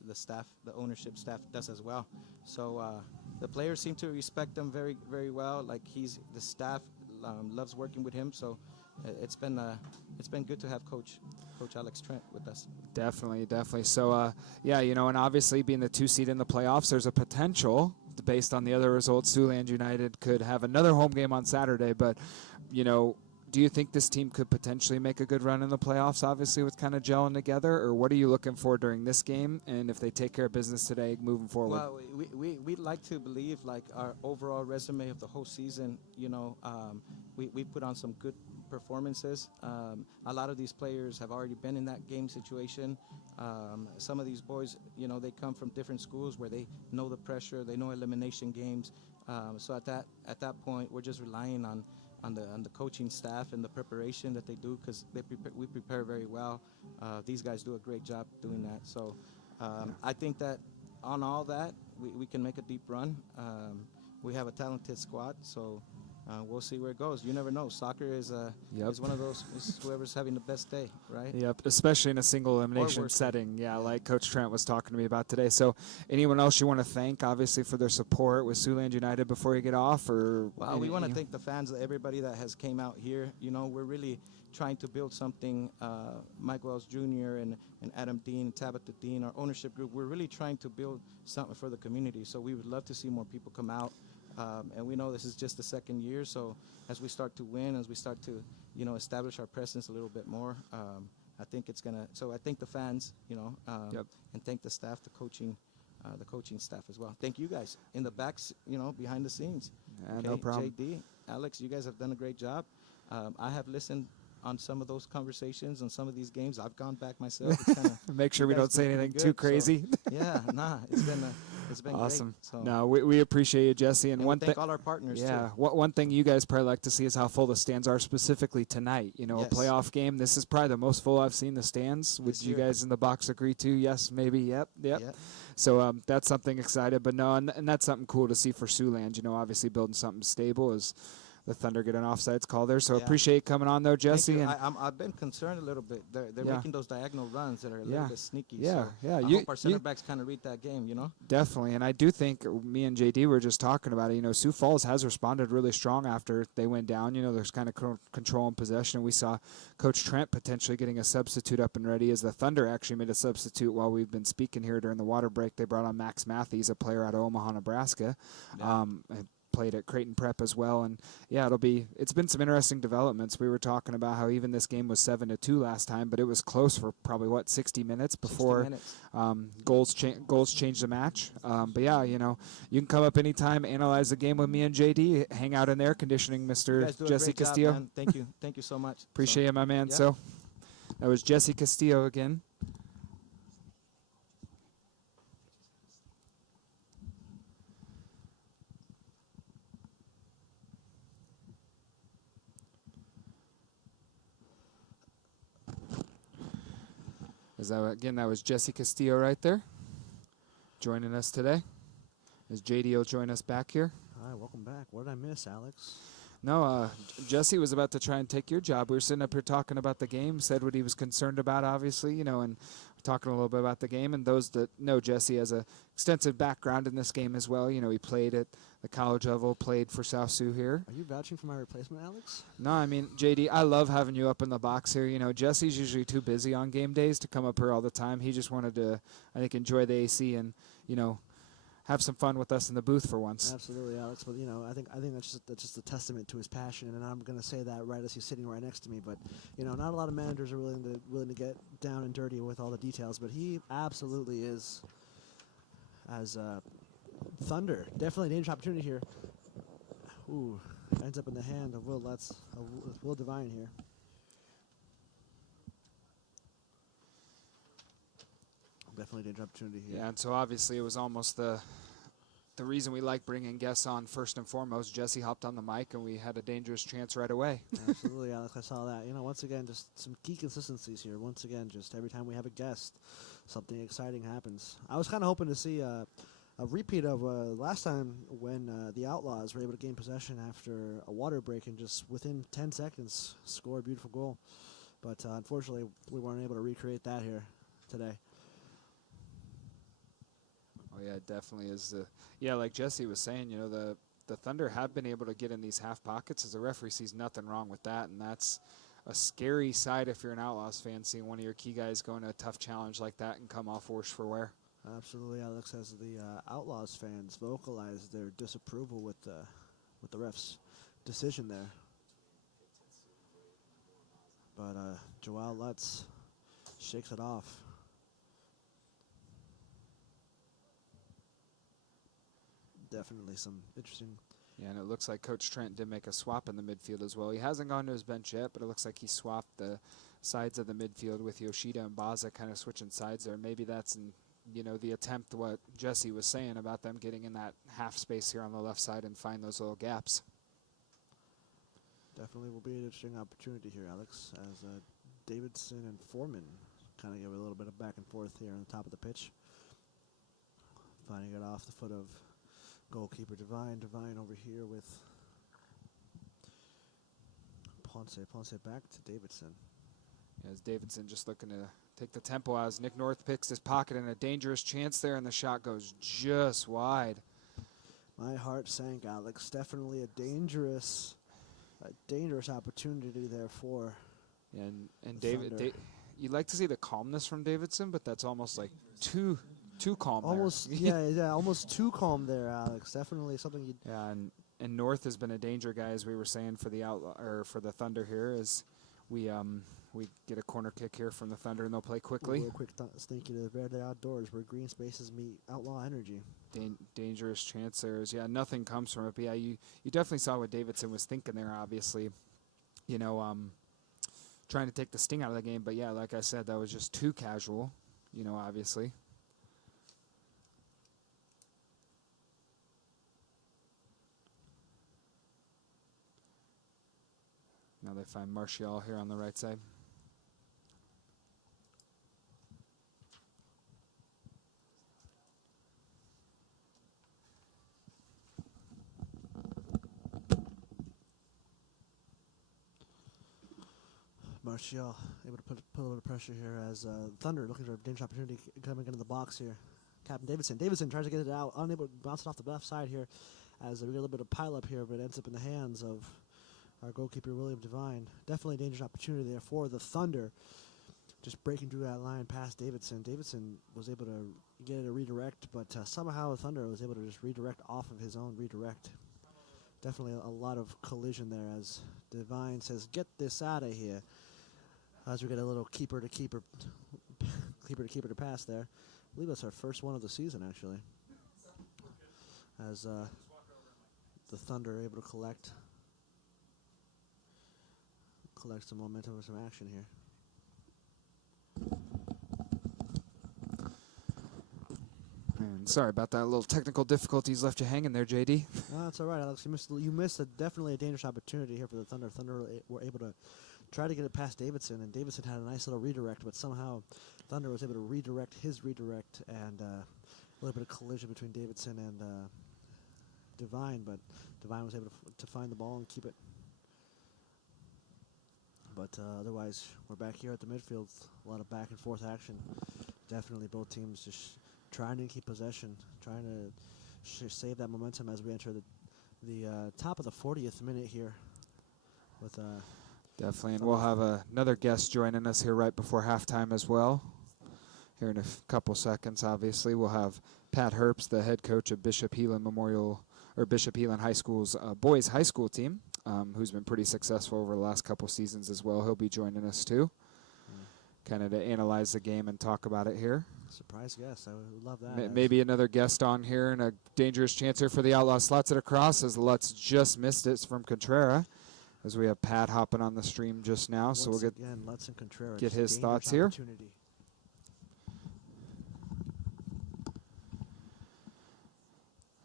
the staff, the ownership staff does as well. So the players seem to respect him very, very well. Like the staff loves working with him. So it's been good to have Coach Alex Trent with us. Definitely. So, and obviously being the 2 seed in the playoffs, there's a potential, based on the other results, Siouxland United could have another home game on Saturday. But, do you think this team could potentially make a good run in the playoffs, obviously, with kind of gelling together? Or what are you looking for during this game? And if they take care of business today, moving forward? Well, we'd like to believe, like, our overall resume of the whole season, we put on some good performances. A lot of these players have already been in that game situation. Some of these boys, they come from different schools where they know the pressure, they know elimination games. So at that point, we're just relying on the coaching staff and the preparation that they do, because we prepare very well. These guys do a great job doing that. So I think that on all that, we can make a deep run. We have a talented squad, so we'll see where it goes. You never know. Soccer is one of those, it's whoever's having the best day, right? Yep, especially in a single elimination setting. Yeah, like Coach Trent was talking to me about today. So anyone else you want to thank, obviously, for their support with Siouxland United before you get off? Well, we want to thank the fans, everybody that has came out here. We're really trying to build something. Mike Wells Jr. and Adam Dean, Tabitha Dean, our ownership group, we're really trying to build something for the community. So we would love to see more people come out. And we know this is just the second year, so as we start to win, as we start to, establish our presence a little bit more, I think it's gonna. So I thank the fans, and thank the staff, the coaching staff as well. Thank you guys in the backs, behind the scenes. Yeah, no problem. JD, Alex, you guys have done a great job. I have listened on some of those conversations on some of these games. I've gone back myself. Make sure we don't say anything too crazy. So, yeah, it's been awesome. Great, so. No, we appreciate you, Jesse. And one thank all our partners. Yeah, too. One thing you guys probably like to see is how full the stands are, specifically tonight. A playoff game. This is probably the most full I've seen the stands. Would you guys in the box agree to? Yes, maybe. Yep. So that's something excited. But no, and that's something cool to see for Siouxland. Obviously building something stable is. The Thunder get an offsides call there, so appreciate you coming on, though, Jesse. And I've been concerned a little bit. They're making those diagonal runs that are a little bit sneaky. Yeah, so I hope our center backs kind of read that game, Definitely, and I do think me and JD were just talking about it. Sioux Falls has responded really strong after they went down. There's kind of control and possession. We saw Coach Trent potentially getting a substitute up and ready, as the Thunder actually made a substitute while we've been speaking here during the water break. They brought on Max Matthews, a player out of Omaha, Nebraska. And played at Creighton Prep as well, and it's been some interesting developments. We were talking about how even this game was 7-2 last time, but it was close for probably 60 minutes before 60 minutes. Goals changed the match. But yeah, you can come up anytime, analyze the game with me and JD, hang out in there, conditioning Mr. Jesse Castillo. Job, thank you so much. Appreciate it, my man. Yeah. So that was Jesse Castillo again. That was Jesse Castillo right there, joining us today. As JD will join us back here. Hi, welcome back. What did I miss, Alex? No, Jesse was about to try and take your job. We were sitting up here talking about the game, said what he was concerned about, obviously, and talking a little bit about the game. And those that know Jesse has an extensive background in this game as well. He played at the college level, played for South Sioux here. Are you vouching for my replacement, Alex? No, I mean, JD, I love having you up in the box here. Jesse's usually too busy on game days to come up here all the time. He just wanted to, I think, enjoy the AC and, have some fun with us in the booth for once. Absolutely, Alex. But I think that's just a testament to his passion, and I'm going to say that right as he's sitting right next to me. But not a lot of managers are willing to get down and dirty with all the details. But he absolutely is. As Thunder, definitely a dangerous opportunity here. Ooh, ends up in the hand of Will Devine here. Definitely a dangerous opportunity here. Yeah, and so obviously it was almost the reason we like bringing guests on first and foremost. Jesse hopped on the mic, and we had a dangerous chance right away. Absolutely, Alex. I saw that. Once again, just some key consistencies here. Once again, just every time we have a guest, something exciting happens. I was kind of hoping to see a repeat of last time when the Outlaws were able to gain possession after a water break and just within 10 seconds score a beautiful goal. But unfortunately, we weren't able to recreate that here today. Oh, yeah, it definitely is. Like Jesse was saying, the Thunder have been able to get in these half pockets, as the referee sees nothing wrong with that, and that's a scary sight if you're an Outlaws fan, seeing one of your key guys go into a tough challenge like that and come off worse for wear. Absolutely, Alex, as the Outlaws fans vocalize their disapproval with the ref's decision there. But Joao Lutz shakes it off. Definitely some interesting. Yeah, and it looks like Coach Trent did make a swap in the midfield as well. He hasn't gone to his bench yet, but it looks like he swapped the sides of the midfield with Yoshida and Baza kind of switching sides there. Maybe that's the attempt, what Jesse was saying about them getting in that half space here on the left side and find those little gaps. Definitely will be an interesting opportunity here, Alex, as Davidson and Foreman kind of give a little bit of back and forth here on the top of the pitch. Finding it off the foot of goalkeeper Divine. Divine over here with Ponce. Ponce back to Davidson. As Davidson just looking to take the tempo out as Nick North picks his pocket and a dangerous chance there, and the shot goes just wide. My heart sank, Alex. Definitely a dangerous opportunity there for. And David, you'd like to see the calmness from Davidson, but that's almost like too calm. Almost, yeah, almost too calm there, Alex. Definitely something you. Yeah, and North has been a danger guy, as we were saying, for the for the Thunder here, as we get a corner kick here from the Thunder, and they'll play quickly. Real quick sneaky to the Verde Outdoors, where green spaces meet Outlaw Energy. Dangerous chance there is, nothing comes from it. But yeah, you definitely saw what Davidson was thinking there, obviously. Trying to take the sting out of the game. But yeah, like I said, that was just too casual, obviously. Now they find Martial here on the right side. Martial able to put a little bit of pressure here as Thunder looking for a dangerous opportunity coming into the box here. Captain Davidson. Davidson tries to get it out, unable to bounce it off the left side here as we get a little bit of pile up here, but it ends up in the hands of our goalkeeper, William Devine. Definitely a dangerous opportunity there for the Thunder. Just breaking through that line past Davidson. Davidson was able to get a redirect, but somehow the Thunder was able to just redirect off of his own redirect. Definitely a lot of collision there as Devine says, "Get this out of here." As we get a little keeper to keeper to pass there. I believe that's our first one of the season, actually. As the Thunder are able to collect some momentum and some action here. And sorry about that. Little technical difficulties left you hanging there, JD. No, that's all right, Alex. You missed definitely a dangerous opportunity here for the Thunder. Thunder were able to try to get it past Davidson, and Davidson had a nice little redirect, but somehow Thunder was able to redirect his redirect, and a little bit of collision between Davidson and Devine, but Devine was able to find the ball and keep it. But otherwise, we're back here at the midfield. A lot of back and forth action. Definitely both teams just trying to keep possession, trying to save that momentum as we enter the top of the 40th minute here. With Definitely, and we'll have another guest joining us here right before halftime as well. Here in a couple seconds, obviously, we'll have Pat Herbst, the head coach of Bishop Heelan Bishop Heelan High School's boys high school team, who's been pretty successful over the last couple seasons as well. He'll be joining us too, kind of to analyze the game and talk about it here. Surprise guest, I would love that. Maybe another guest on here, and a dangerous chance here for the Outlaws. Slots it across as Lutz just missed it from Contreras. As we have Pat hopping on the stream just now, so we'll get his thoughts here.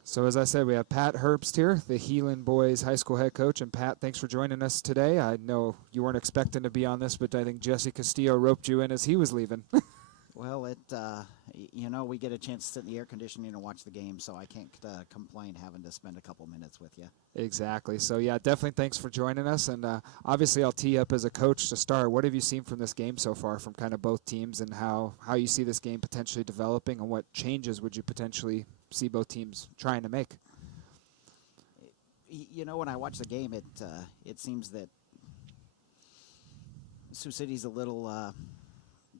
So as I said, we have Pat Herbst here, the Heelan boys high school head coach. And Pat, thanks for joining us today. I know you weren't expecting to be on this, but I think Jesse Castillo roped you in as he was leaving. Well, we get a chance to sit in the air conditioning and watch the game, so I can't complain having to spend a couple minutes with you. Exactly. So, yeah, definitely thanks for joining us. And obviously I'll tee up as a coach to start. What have you seen from this game so far from kind of both teams, and how you see this game potentially developing, and what changes would you potentially see both teams trying to make? When I watch the game, it seems that Sioux City's a little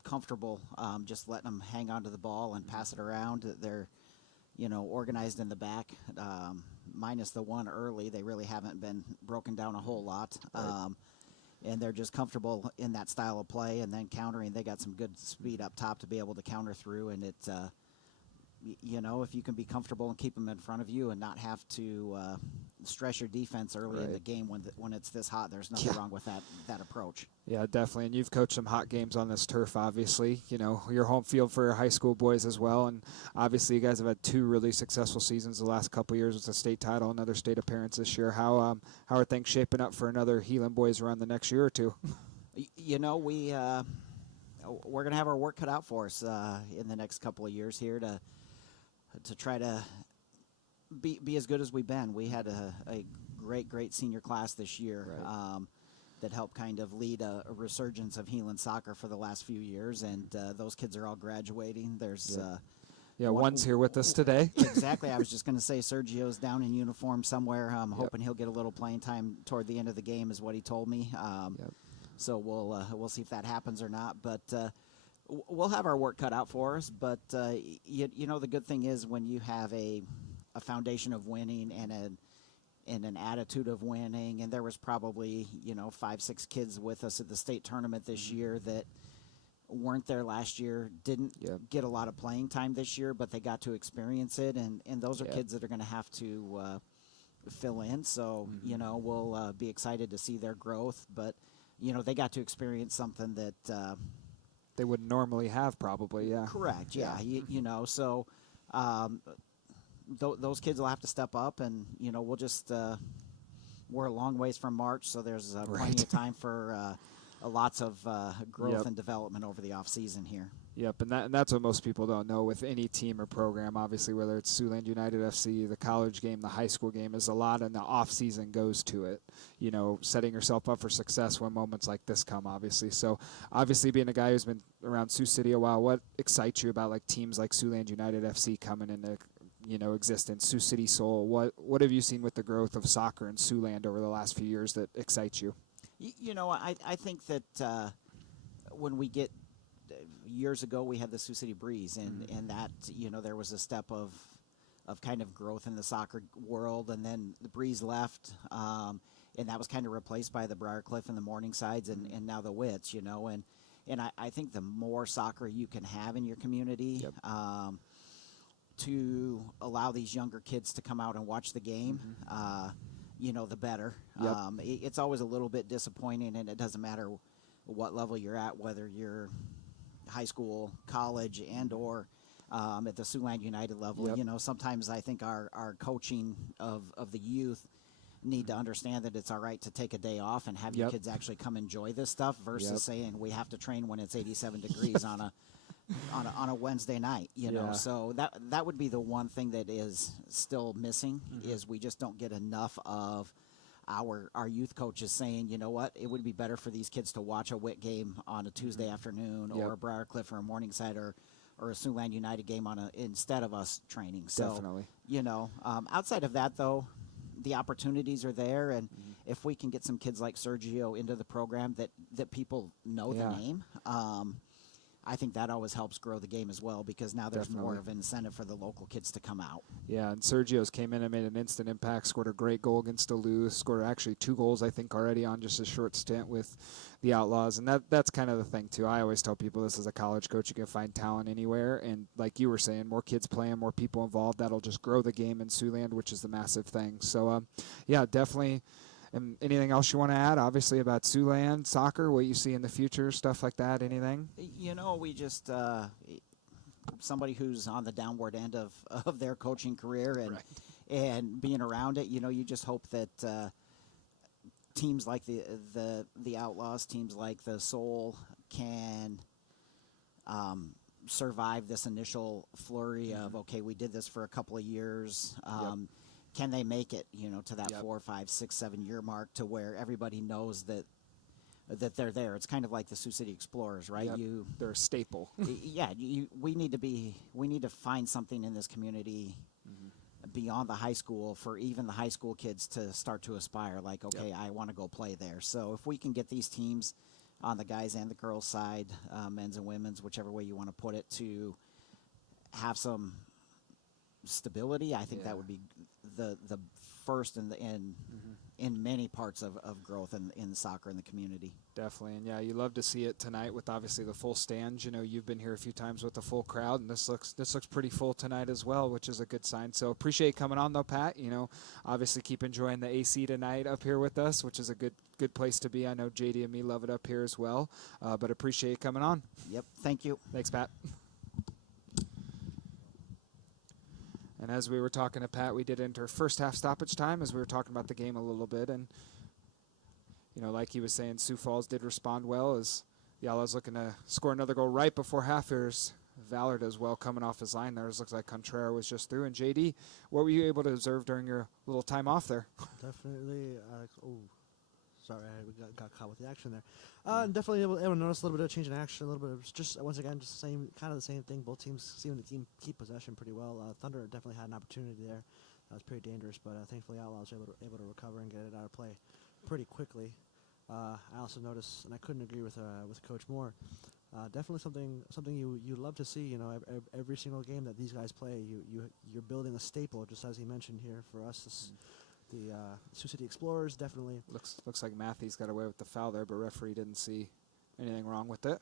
comfortable just letting them hang on to the ball and pass it around. They're, organized in the back, minus the one early. They really haven't been broken down a whole lot. Right. And they're just comfortable in that style of play, and then countering. They got some good speed up top to be able to counter through, and you know, if you can be comfortable and keep them in front of you and not have to stress your defense early in Right. the game when it's this hot, there's nothing Yeah. wrong with that approach. Yeah, definitely. And you've coached some hot games on this turf, obviously. You know, your home field for your high school boys as well. And obviously, you guys have had 2 really successful seasons the last couple of years with a state title, another state appearance this year. How are things shaping up for another Heelan boys run the next year or two? You know, we're going to have our work cut out for us in the next couple of years here to try to be as good as we've been. We had a great senior class this year. Right. That helped kind of lead a resurgence of Heelan soccer for the last few years, and those kids are all graduating. There's Yeah, one's here with us today. exactly. I was just going to say Sergio's down in uniform somewhere. I'm hoping he'll get a little playing time toward the end of the game, is what he told me. So we'll see if that happens or not. But we'll have our work cut out for us. But you know, the good thing is when you have a foundation of winning and an attitude of winning, and there was probably 5-6 kids with us at the state tournament this year that weren't there last year, didn't get a lot of playing time this year, but they got to experience it, and those are kids that are going to have to fill in. So we'll be excited to see their growth, but they got to experience something that They wouldn't normally have, probably. Yeah. correct. Yeah, so. Those kids will have to step up, and we'll just we're a long ways from March, so there's plenty of time for lots of growth and development over the off season here. Yep, and that's what most people don't know with any team or program. Obviously, whether it's Siouxland United FC, the college game, the high school game, is a lot, and the off season goes to it. Setting yourself up for success when moments like this come. Obviously, so obviously being a guy who's been around Sioux City a while, what excites you about like teams like Siouxland United FC coming into existence? Sioux City Soul. What have you seen with the growth of soccer in Siouxland over the last few years that excites you? I think that when we get years ago, we had the Sioux City Breeze, and that there was a step of kind of growth in the soccer world, and then the Breeze left, and that was kind of replaced by the Briarcliff and the Morningsides, and now the Wits. And I think the more soccer you can have in your community. To allow these younger kids to come out and watch the game, the better. Yep. It's always a little bit disappointing, and it doesn't matter what level you're at, whether you're high school, college, and or at the Siouxland United level. Yep. Sometimes I think our coaching of the youth need to understand that it's all right to take a day off and have your kids actually come enjoy this stuff versus saying we have to train when it's 87 degrees on a Wednesday night, So that would be the one thing that is still missing is we just don't get enough of our youth coaches saying, you know what, it would be better for these kids to watch a WIT game on a Tuesday afternoon or a Briarcliff or a Morningside or a Siouxland United game instead of us training. So, Definitely. Outside of that though, the opportunities are there, and if we can get some kids like Sergio into the program that people know the name, I think that always helps grow the game as well, because now there's more of an incentive for the local kids to come out. Yeah, and Sergio's came in and made an instant impact, scored a great goal against Duluth, scored actually 2 goals, I think, already on just a short stint with the Outlaws. And that's kind of the thing, too. I always tell people this as a college coach, you can find talent anywhere. And like you were saying, more kids playing, more people involved, that'll just grow the game in Siouxland, which is the massive thing. So, definitely. And anything else you want to add, obviously, about Siouxland soccer, what you see in the future, stuff like that, anything? We just somebody who's on the downward end of their coaching career and being around it, you just hope that teams like the Outlaws, teams like the Soul can survive this initial flurry of, okay, we did this for a couple of years. Can they make it, to that 4, 5, 6, 7 year mark to where everybody knows that they're there? It's kind of like the Sioux City Explorers, right? Yep. They're a staple. We need to find something in this community beyond the high school for even the high school kids to start to aspire. Like, okay, I want to go play there. So if we can get these teams on the guys and the girls side, men's and women's, whichever way you want to put it, to have some stability, I think that would be the first and in many parts of growth in soccer in the community. Definitely, and yeah, you love to see it tonight with obviously the full stands. You know, you've been here a few times with the full crowd, and this looks pretty full tonight as well, which is a good sign. So appreciate you coming on though, Pat. You know, obviously keep enjoying the AC tonight up here with us, which is a good place to be. I know JD and me love it up here as well, but appreciate you coming on. Yep, thank you. Thanks, Pat. And as we were talking to Pat, we did enter first half stoppage time as we were talking about the game a little bit. And, you know, like he was saying, Sioux Falls did respond well as the Outlaws looking to score another goal right before half. Here's Valor as well coming off his line there. It looks like Contreras was just through. And, JD, what were you able to observe during your little time off there? Definitely. Sorry, I got caught with the action there. Definitely able to notice a little bit of change in action, a little bit of just once again just the same thing. Both teams seem to keep possession pretty well. Thunder definitely had an opportunity there. That was pretty dangerous, but thankfully Outlaws were able to recover and get it out of play pretty quickly. I also noticed, and I couldn't agree with Coach Moore. Definitely something you love to see. You know, every single game that these guys play, you're building a staple, just as he mentioned here for us. The Sioux City Explorers definitely Looks like Matthews got away with the foul there, but referee didn't see anything wrong with it.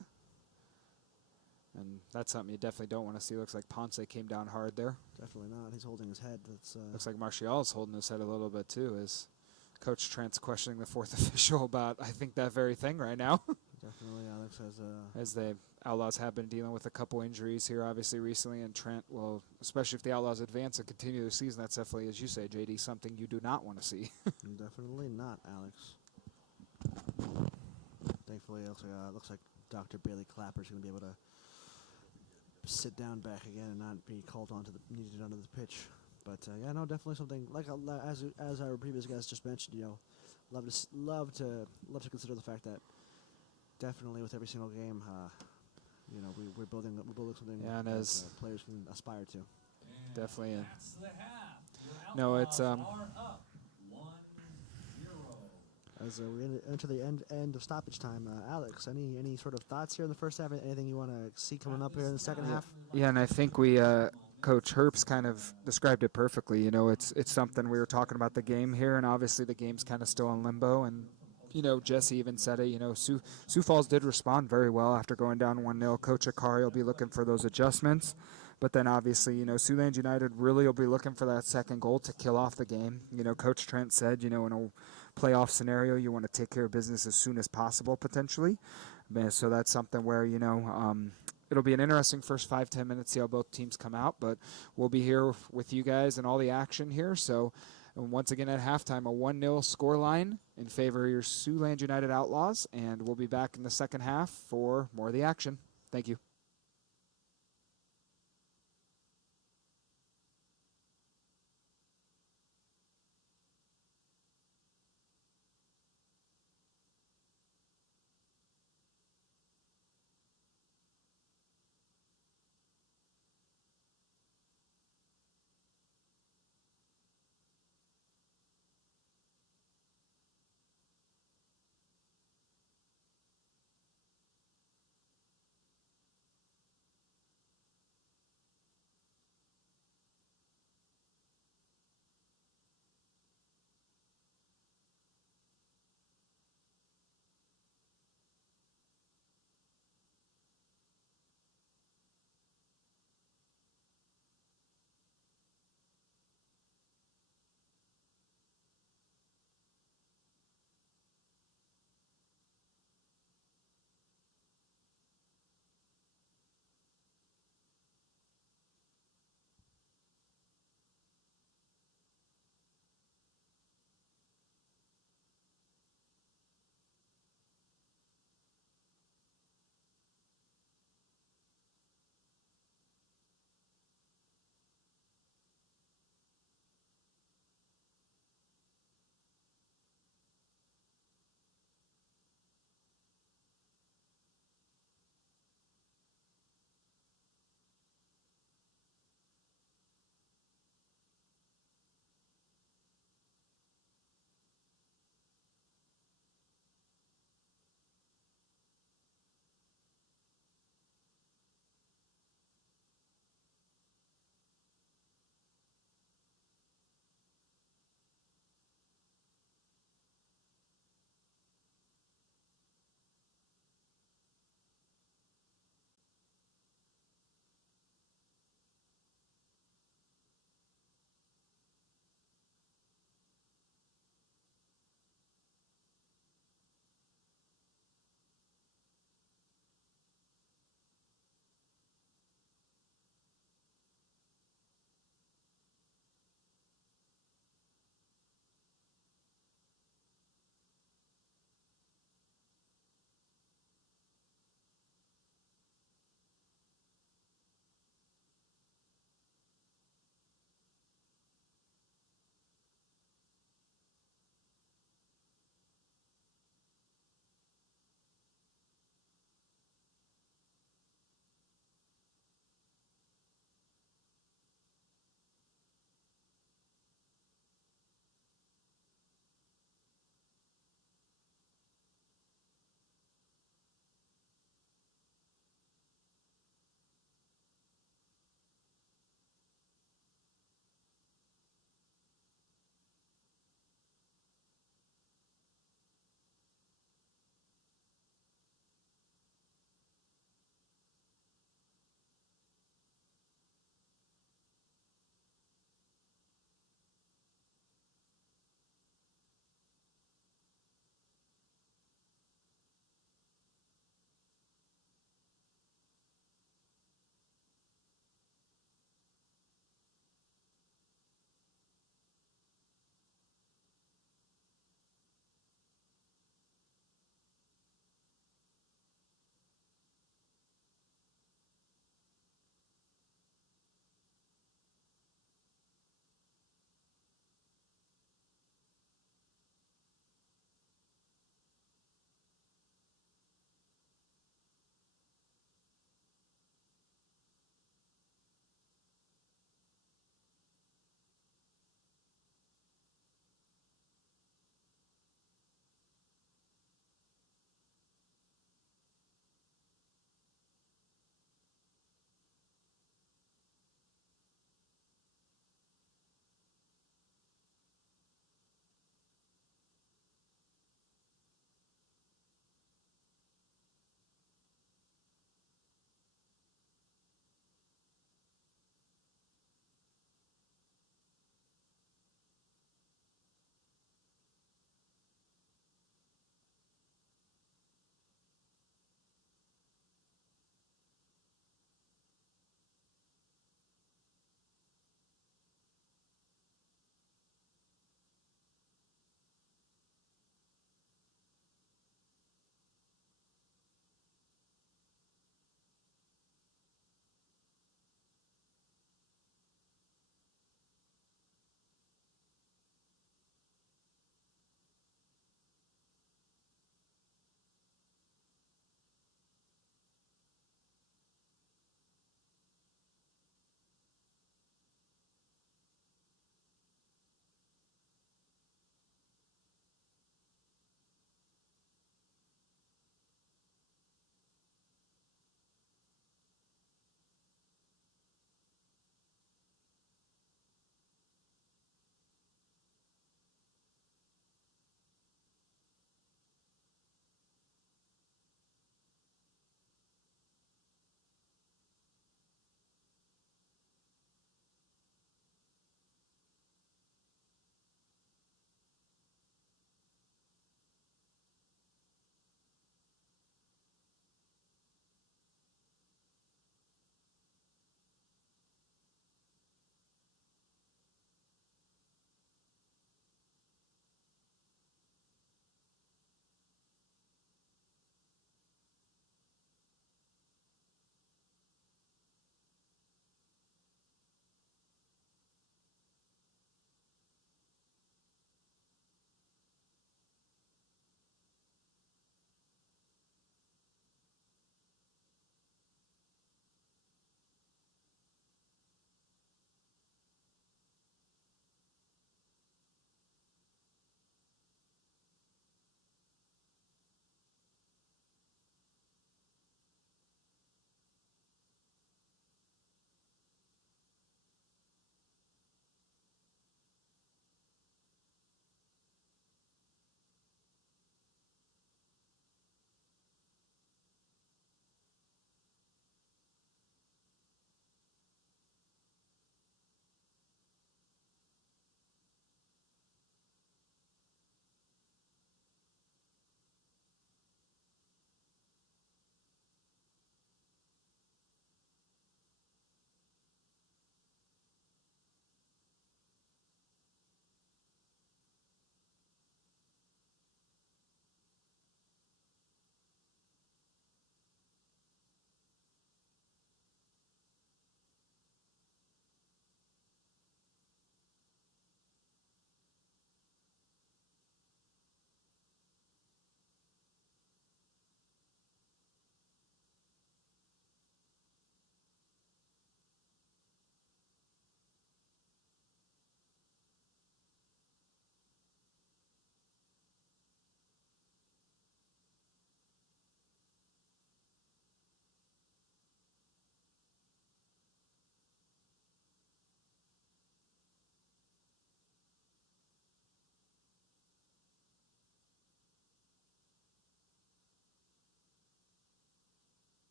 And that's something you definitely don't want to see. Looks like Ponce came down hard there. definitely not. He's holding his head. That's Looks like Martial is holding his head a little bit too, as Coach Trent's questioning the fourth official about, I think, that very thing right now. definitely Alex has As the Outlaws have been dealing with a couple injuries here, obviously, recently, and Trent will, especially if the Outlaws advance and continue the season, that's definitely, as you say, JD, something you do not want to see. definitely not Alex. Thankfully, it looks like Dr. Bailey Clapper's going to be able to sit down back again and not be called needed onto the pitch. But yeah, no, definitely something like as our previous guys just mentioned. You know, love to consider the fact that definitely with every single game, you know, we're building something Yeah, and that as players can aspire to. definitely. That's the half. Your No, it's, Outlaws are up 1-0. As we enter the end of stoppage time, Alex, any sort of thoughts here in the first half? Anything you want to see coming up here in the second half? Yeah, and I think we, Coach Herbst kind of described it perfectly. You know, it's something we were talking about the game here, and obviously the game's kind of still in limbo. And, you know, Jesse even said it, you know, Sioux Falls did respond very well after going down 1-0. Coach Akari will be looking for those adjustments. But then obviously, you know, Siouxland United really will be looking for that second goal to kill off the game. You know, Coach Trent said, you know, in a playoff scenario, you want to take care of business as soon as possible, potentially. So that's something where, you know, it'll be an interesting first 5-10 minutes, see how both teams come out. But we'll be here with you guys and all the action here. So once again at halftime, a 1-0 scoreline in favor of your Siouxland United Outlaws. And we'll be back in the second half for more of the action. Thank you.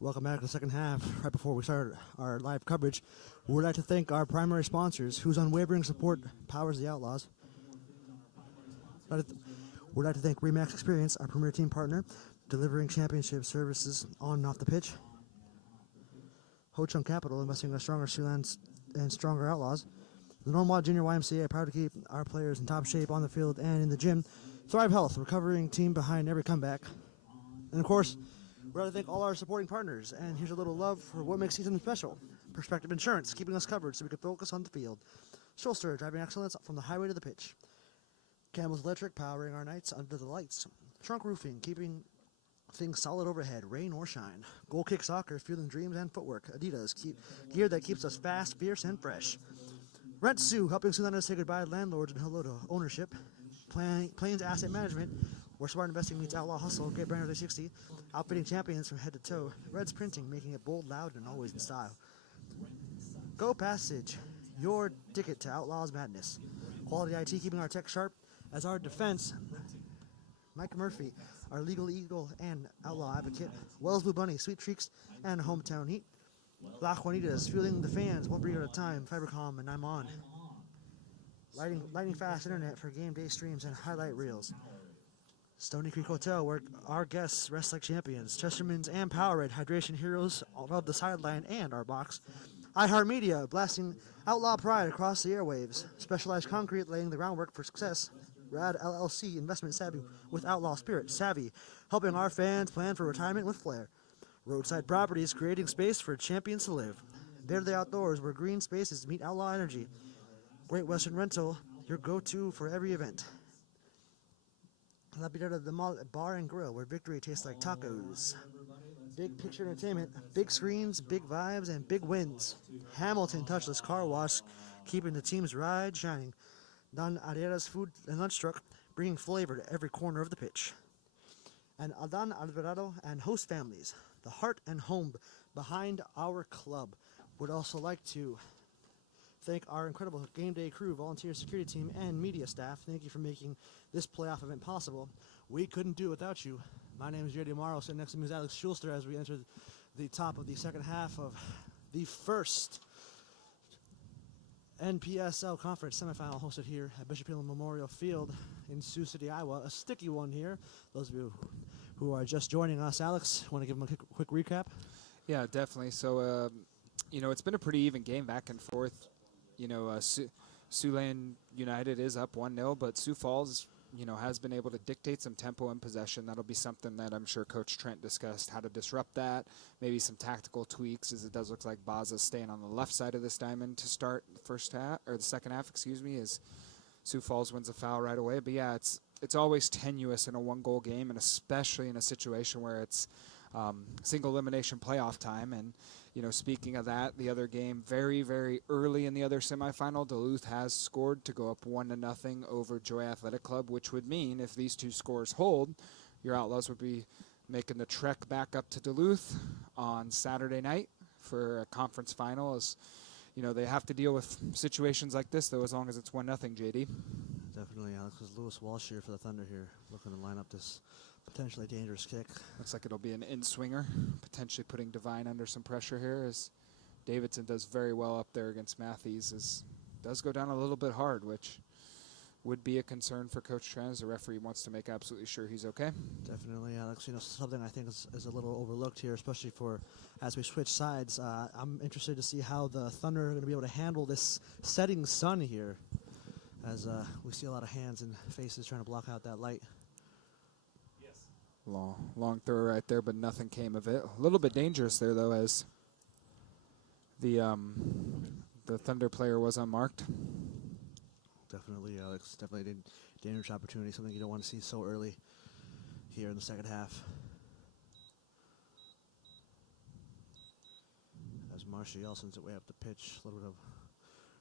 Welcome back to the second half. Right before we start our live coverage, we would like to thank our primary sponsors, whose unwavering support powers the Outlaws. We'd like to thank Remax Experience, our premier team partner, delivering championship services on and off the pitch. Ho Chunk Capital, investing in a stronger Siouxland and stronger Outlaws. The Normal Junior YMCA, proud to keep our players in top shape on the field and in the gym. Thrive Health, recovering team behind every comeback. And of course, we'd like to thank all our supporting partners. And here's a little love for what makes season special. Perspective Insurance, keeping us covered so we can focus on the field. Schulster, driving excellence from the highway to the pitch. Campbell's Electric, powering our nights under the lights. Trunk Roofing, keeping things solid overhead, rain or shine. Goal Kick Soccer, fueling dreams and footwork. Adidas, gear that keeps us fast, fierce, and fresh. Rent Sioux, helping Siouxlanders say goodbye to landlords and hello to ownership. Plains Asset Management, where smart investing meets outlaw hustle. Great Brand 360, outfitting champions from head to toe. Reds Printing, making it bold, loud, and always in style. Go Passage, your ticket to Outlaws Madness. Quality IT, keeping our tech sharp. As our defense, Mike Murphy, our legal eagle and outlaw advocate. Wells Blue Bunny, Sweet Treats, and Hometown Heat. La Juanitas, fueling the fans, one breed at a time. Fibercom, and I'm on. Lightning fast internet for game day streams and highlight reels. Stony Creek Hotel, where our guests rest like champions. Chesterman's and Powerade, hydration heroes above the sideline and our box. iHeartMedia, blasting outlaw pride across the airwaves. Specialized Concrete, laying the groundwork for success. Rad LLC, investment savvy with outlaw spirit. Savvy, helping our fans plan for retirement with flair. Roadside Properties, creating space for champions to live. Verde Outdoors, where green spaces meet outlaw energy. Great Western Rental, your go-to for every event. La Pirata de Mal Bar and Grill, where victory tastes like tacos. Big Picture Entertainment, big screens, big vibes, and big wins. Hamilton Touchless Car Wash, keeping the team's ride shining. Don Ariera's Food and Lunch Truck, bringing flavor to every corner of the pitch. And Adan Alvarado and host families, the heart and home behind our club. Would also like to thank our incredible game day crew, volunteer security team, and media staff. Thank you for making this playoff event possible. We couldn't do it without you. My name is Jerry Amaro, sitting next to me is Alex Schulster as we enter the top of the second half of the first NPSL conference semifinal hosted here at Bishop Hill Memorial Field in Sioux City, Iowa. A sticky one here. Those of you who are just joining us, Alex, want to give them a quick recap? Yeah, definitely. So, it's been a pretty even game back and forth. Siouxland United is up 1-0, but Sioux Falls, has been able to dictate some tempo and possession. That'll be something that I'm sure Coach Trent discussed, how to disrupt that, maybe some tactical tweaks, as it does look like Baza's staying on the left side of this diamond to start the second half, as Sioux Falls wins a foul right away. But yeah, it's always tenuous in a one-goal game, and especially in a situation where it's single elimination playoff time. And speaking of that, the other game, very, very early in the other semifinal, Duluth has scored to go up 1-0 over Joy Athletic Club, which would mean if these two scores hold, your Outlaws would be making the trek back up to Duluth on Saturday night for a conference final. As they have to deal with situations like this, though, as long as it's 1-0, JD. Definitely, Alex, because Lewis Walsh here for the Thunder here, looking to line up this potentially dangerous kick. Looks like it'll be an in-swinger, potentially putting Devine under some pressure here, as Davidson does very well up there against Matthews. Does go down a little bit hard, which would be a concern for Coach Trent, as the referee wants to make absolutely sure he's okay. Definitely, Alex. Something I think is a little overlooked here, especially for as we switch sides. I'm interested to see how the Thunder are going to be able to handle this setting sun here, as we see a lot of hands and faces trying to block out that light. Long throw right there, but nothing came of it. A little bit dangerous there, though, as the Thunder player was unmarked. Definitely, Alex. Definitely a dangerous opportunity, something you don't want to see so early here in the second half. As Marcia Yelson's way up the pitch, a little bit of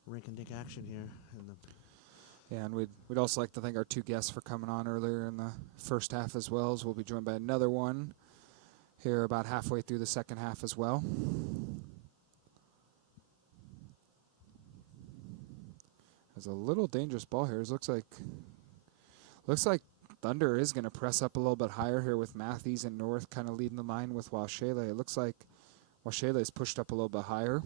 rink-and-dink action here in the. Yeah, and we'd also like to thank our two guests for coming on earlier in the first half as well, as we'll be joined by another one here about halfway through the second half as well. There's a little dangerous ball here. It looks like Thunder is going to press up a little bit higher here with Matthews and North kind of leading the line with Washele. It looks like Washele is pushed up a little bit higher.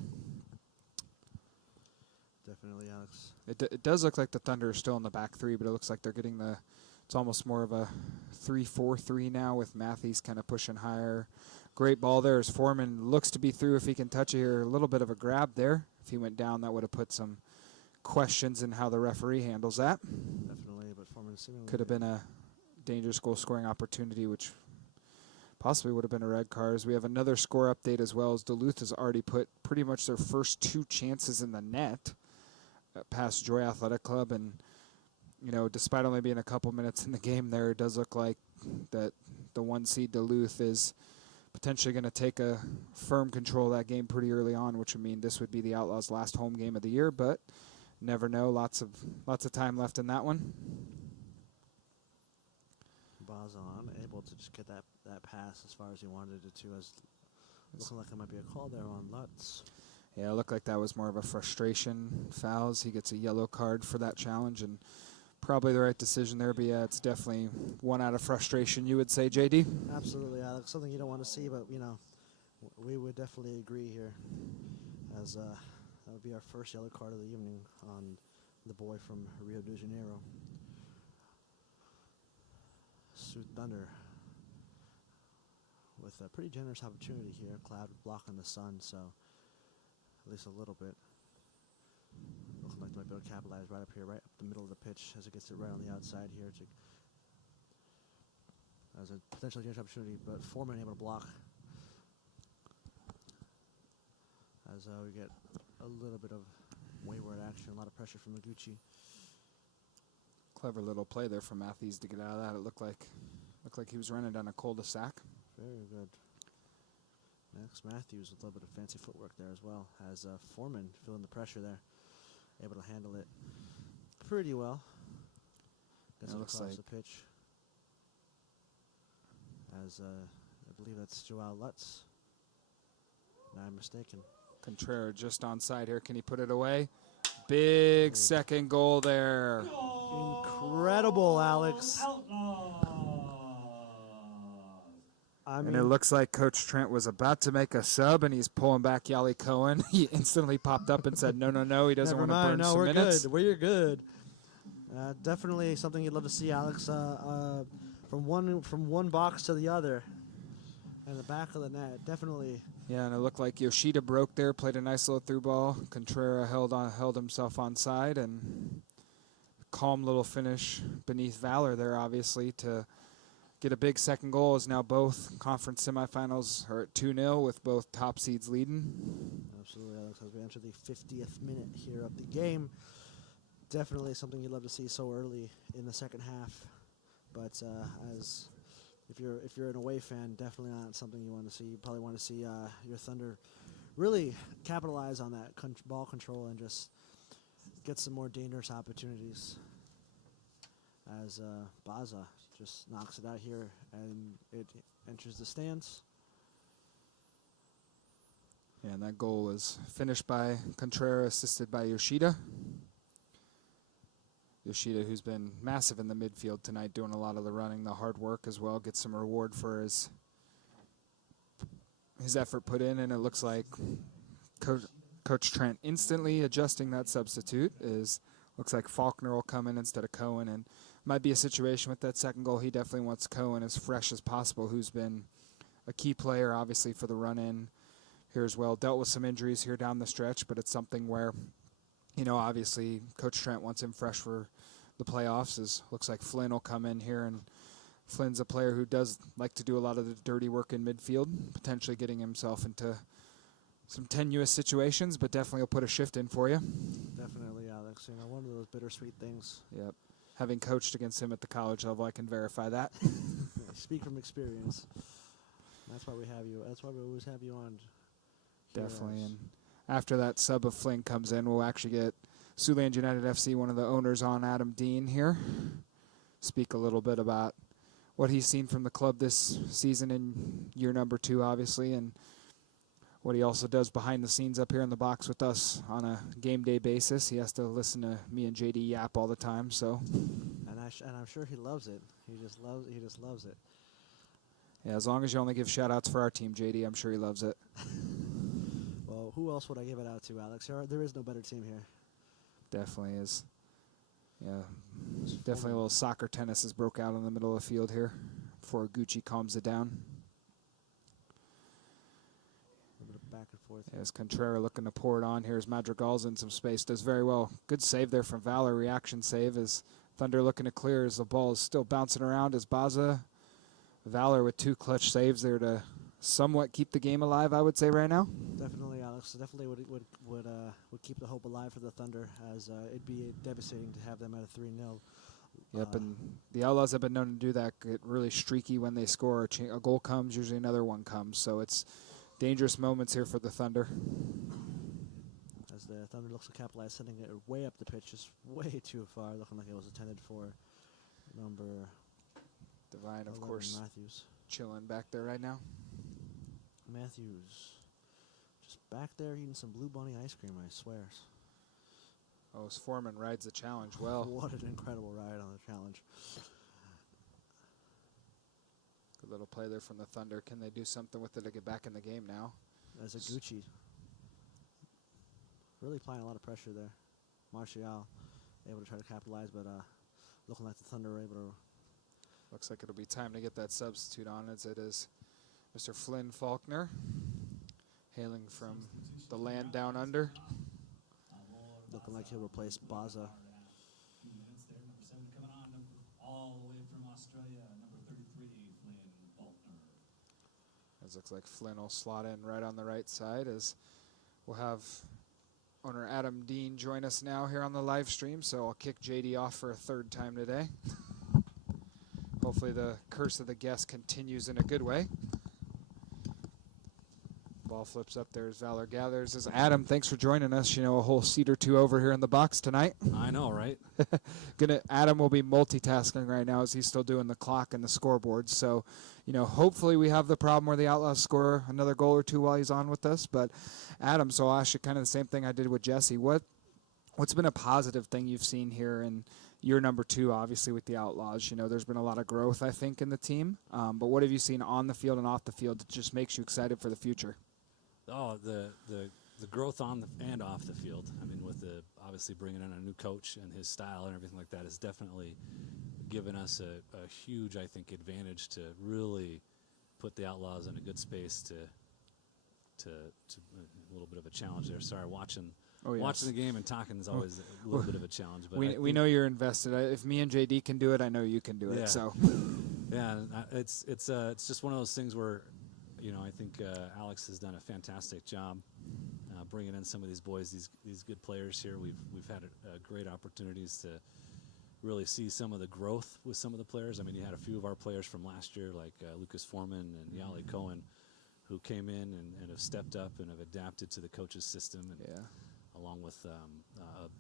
Definitely, Alex. It does look like the Thunder are still in the back three, but it looks like they're getting it's almost more of a 3-4-3 now with Matthews kind of pushing higher. Great ball there as Foreman looks to be through if he can touch it here. A little bit of a grab there. If he went down, that would have put some questions in how the referee handles that. Definitely, but Foreman seemingly Could have been a dangerous goal scoring opportunity, which possibly would have been a red card. As we have another score update as well, as Duluth has already put pretty much their first 2 chances in the net past Joy Athletic Club. And, you know, despite only being a couple minutes in the game there, it does look like that the 1 seed Duluth is potentially going to take a firm control of that game pretty early on, which would mean this would be the Outlaws' last home game of the year, but never know. Lots of time left in that one. Bazan able to just get that pass as far as he wanted it to, as looking like it might be a call there on Lutz. Yeah, it looked like that was more of a frustration fouls. He gets a yellow card for that challenge, and probably the right decision there, but yeah, it's definitely one out of frustration, you would say, JD? Absolutely, Alex. Something you don't want to see, but, you know, we would definitely agree here, as that would be our first yellow card of the evening on the boy from Rio de Janeiro. Sioux Thunder with a pretty generous opportunity here. Cloud blocking the sun, so at least a little bit. Looking like they might be able to capitalize right up here, right up the middle of the pitch as it gets it right on the outside here. As a potentially dangerous opportunity, but Foreman able to block. As we get a little bit of wayward action, a lot of pressure from Noguchi. Clever little play there from Matthews to get out of that. It looked like he was running down a cul-de-sac. Very good. Next, Matthews with a little bit of fancy footwork there as well, as Foreman feeling the pressure there, able to handle it pretty well. Gets It it looks across like the pitch. As I believe that's Joao Lutz. If I'm mistaken. Contreras just onside here. Can he put it away? Big second goal there. Incredible, Alex. I And mean, it looks like Coach Trent was about to make a sub, and he's pulling back Yali Cohen. He instantly popped up and said, no, he doesn't never want to burn mind. No, some we're minutes. good. We're good. Definitely something you'd love to see, Alex. From one box to the other, and the back of the net. Definitely. Yeah, and it looked like Yoshida broke there, played a nice little through ball. Contreras held himself onside, and calm little finish beneath Valor there, obviously, to get a big second goal, as now both conference semifinals are at 2-0 with both top seeds leading. Absolutely, Alex. As we enter the 50th minute here of the game, definitely something you'd love to see so early in the second half. But as if you're an away fan, definitely not something you want to see. You probably want to see your Thunder really capitalize on that ball control and just get some more dangerous opportunities. As Baza just knocks it out here, and it enters the stands. Yeah, and that goal was finished by Contreras, assisted by Yoshida. Yoshida, who's been massive in the midfield tonight, doing a lot of the running, the hard work as well, gets some reward for his effort put in, and it looks like Coach Trent instantly adjusting that substitute. Looks like Faulkner will come in instead of Cohen, and might be a situation with that second goal. He definitely wants Cohen as fresh as possible, who's been a key player, obviously, for the run-in here as well. Dealt with some injuries here down the stretch, but it's something where, you know, obviously Coach Trent wants him fresh for the playoffs. Looks like Flynn will come in here, and Flynn's a player who does like to do a lot of the dirty work in midfield, potentially getting himself into some tenuous situations, but definitely will put a shift in for you. Definitely, Alex. You know, one of those bittersweet things. Yep. Having coached against him at the college level, I can verify that. Speak from experience. That's why we have you. That's why we always have you on. Definitely. And after that sub of Flynn comes in, we'll actually get Siouxland United FC, one of the owners, on, Adam Dean here. Speak a little bit about what he's seen from the club this season in year number 2, obviously, and what he also does behind the scenes up here in the box with us on a game day basis. He has to listen to me and JD yap all the time, so. And I and I'm sure he loves it. He just loves it. Yeah, as long as you only give shout-outs for our team, JD, I'm sure he loves it. Well, who else would I give it out to, Alex? There is no better team here. Definitely is. Yeah, definitely a little soccer tennis has broke out in the middle of the field here before Gucci calms it down. A little bit of back and forth. As Contreras looking to pour it on. Here's Madrigal's in some space. Does very well. Good save there from Valor. Reaction save as Thunder looking to clear as the ball is still bouncing around as Baza. Valor with 2 clutch saves there to somewhat keep the game alive, I would say, right now. Definitely, Alex. Definitely would keep the hope alive for the Thunder, as it'd be devastating to have them at a 3-0. Yep, and the Outlaws have been known to do that. Get really streaky when they score. A goal comes, usually another one comes. So it's dangerous moments here for the Thunder. As the Thunder looks to capitalize, sending it way up the pitch, just way too far, looking like it was intended for number Divine, of 11, course, Matthews. chilling back there right now. Matthews, just back there eating some Blue Bunny ice cream, I swear. Oh, as Foreman rides the challenge well. What an incredible ride on the challenge. Good little play there from the Thunder. Can they do something with it to get back in the game now? As a Gucci. Really applying a lot of pressure there. Martial able to try to capitalize, but looking like the Thunder are able to. Looks like it'll be time to get that substitute on, as it is Mr. Flynn Faulkner, hailing from the land down under. Looking like he'll replace Baza. Minutes there, number 7 coming on, all the way from Australia, number 33, Flynn Faulkner. It looks like Flynn will slot in right on the right side, as we'll have owner Adam Dean join us now here on the live stream. So I'll kick JD off for a 3rd time today. Hopefully the curse of the guest continues in a good way. Ball flips up there as Valor gathers. As Adam, thanks for joining us. You know, a whole seat or two over here in the box tonight. I know, right? Adam will be multitasking right now as he's still doing the clock and the scoreboard. So, you know, hopefully we have the problem where the Outlaws score another goal or two while he's on with us. But Adam, so I'll ask you kind of the same thing I did with Jesse. What's been a positive thing you've seen here in year number 2, obviously, with the Outlaws? You know, there's been a lot of growth, I think, in the team. But what have you seen on the field and off the field that just makes you excited for the future? Oh, the growth on and off the field. I mean, with obviously bringing in a new coach and his style and everything like that has definitely given us a huge, I think, advantage to really put the Outlaws in a good space to a little bit of a challenge there. Sorry, watching the game and talking is always a little bit of a challenge. But we know you're invested. If me and JD can do it, I know you can do it. Yeah. So yeah, it's just one of those things where, you know, I think Alex has done a fantastic job bringing in some of these boys, these good players here. We've had great opportunities to really see some of the growth with some of the players. I mean, you had a few of our players from last year, like Lucas Foreman and Yali Cohen, who came in and have stepped up and have adapted to the coach's system, and along with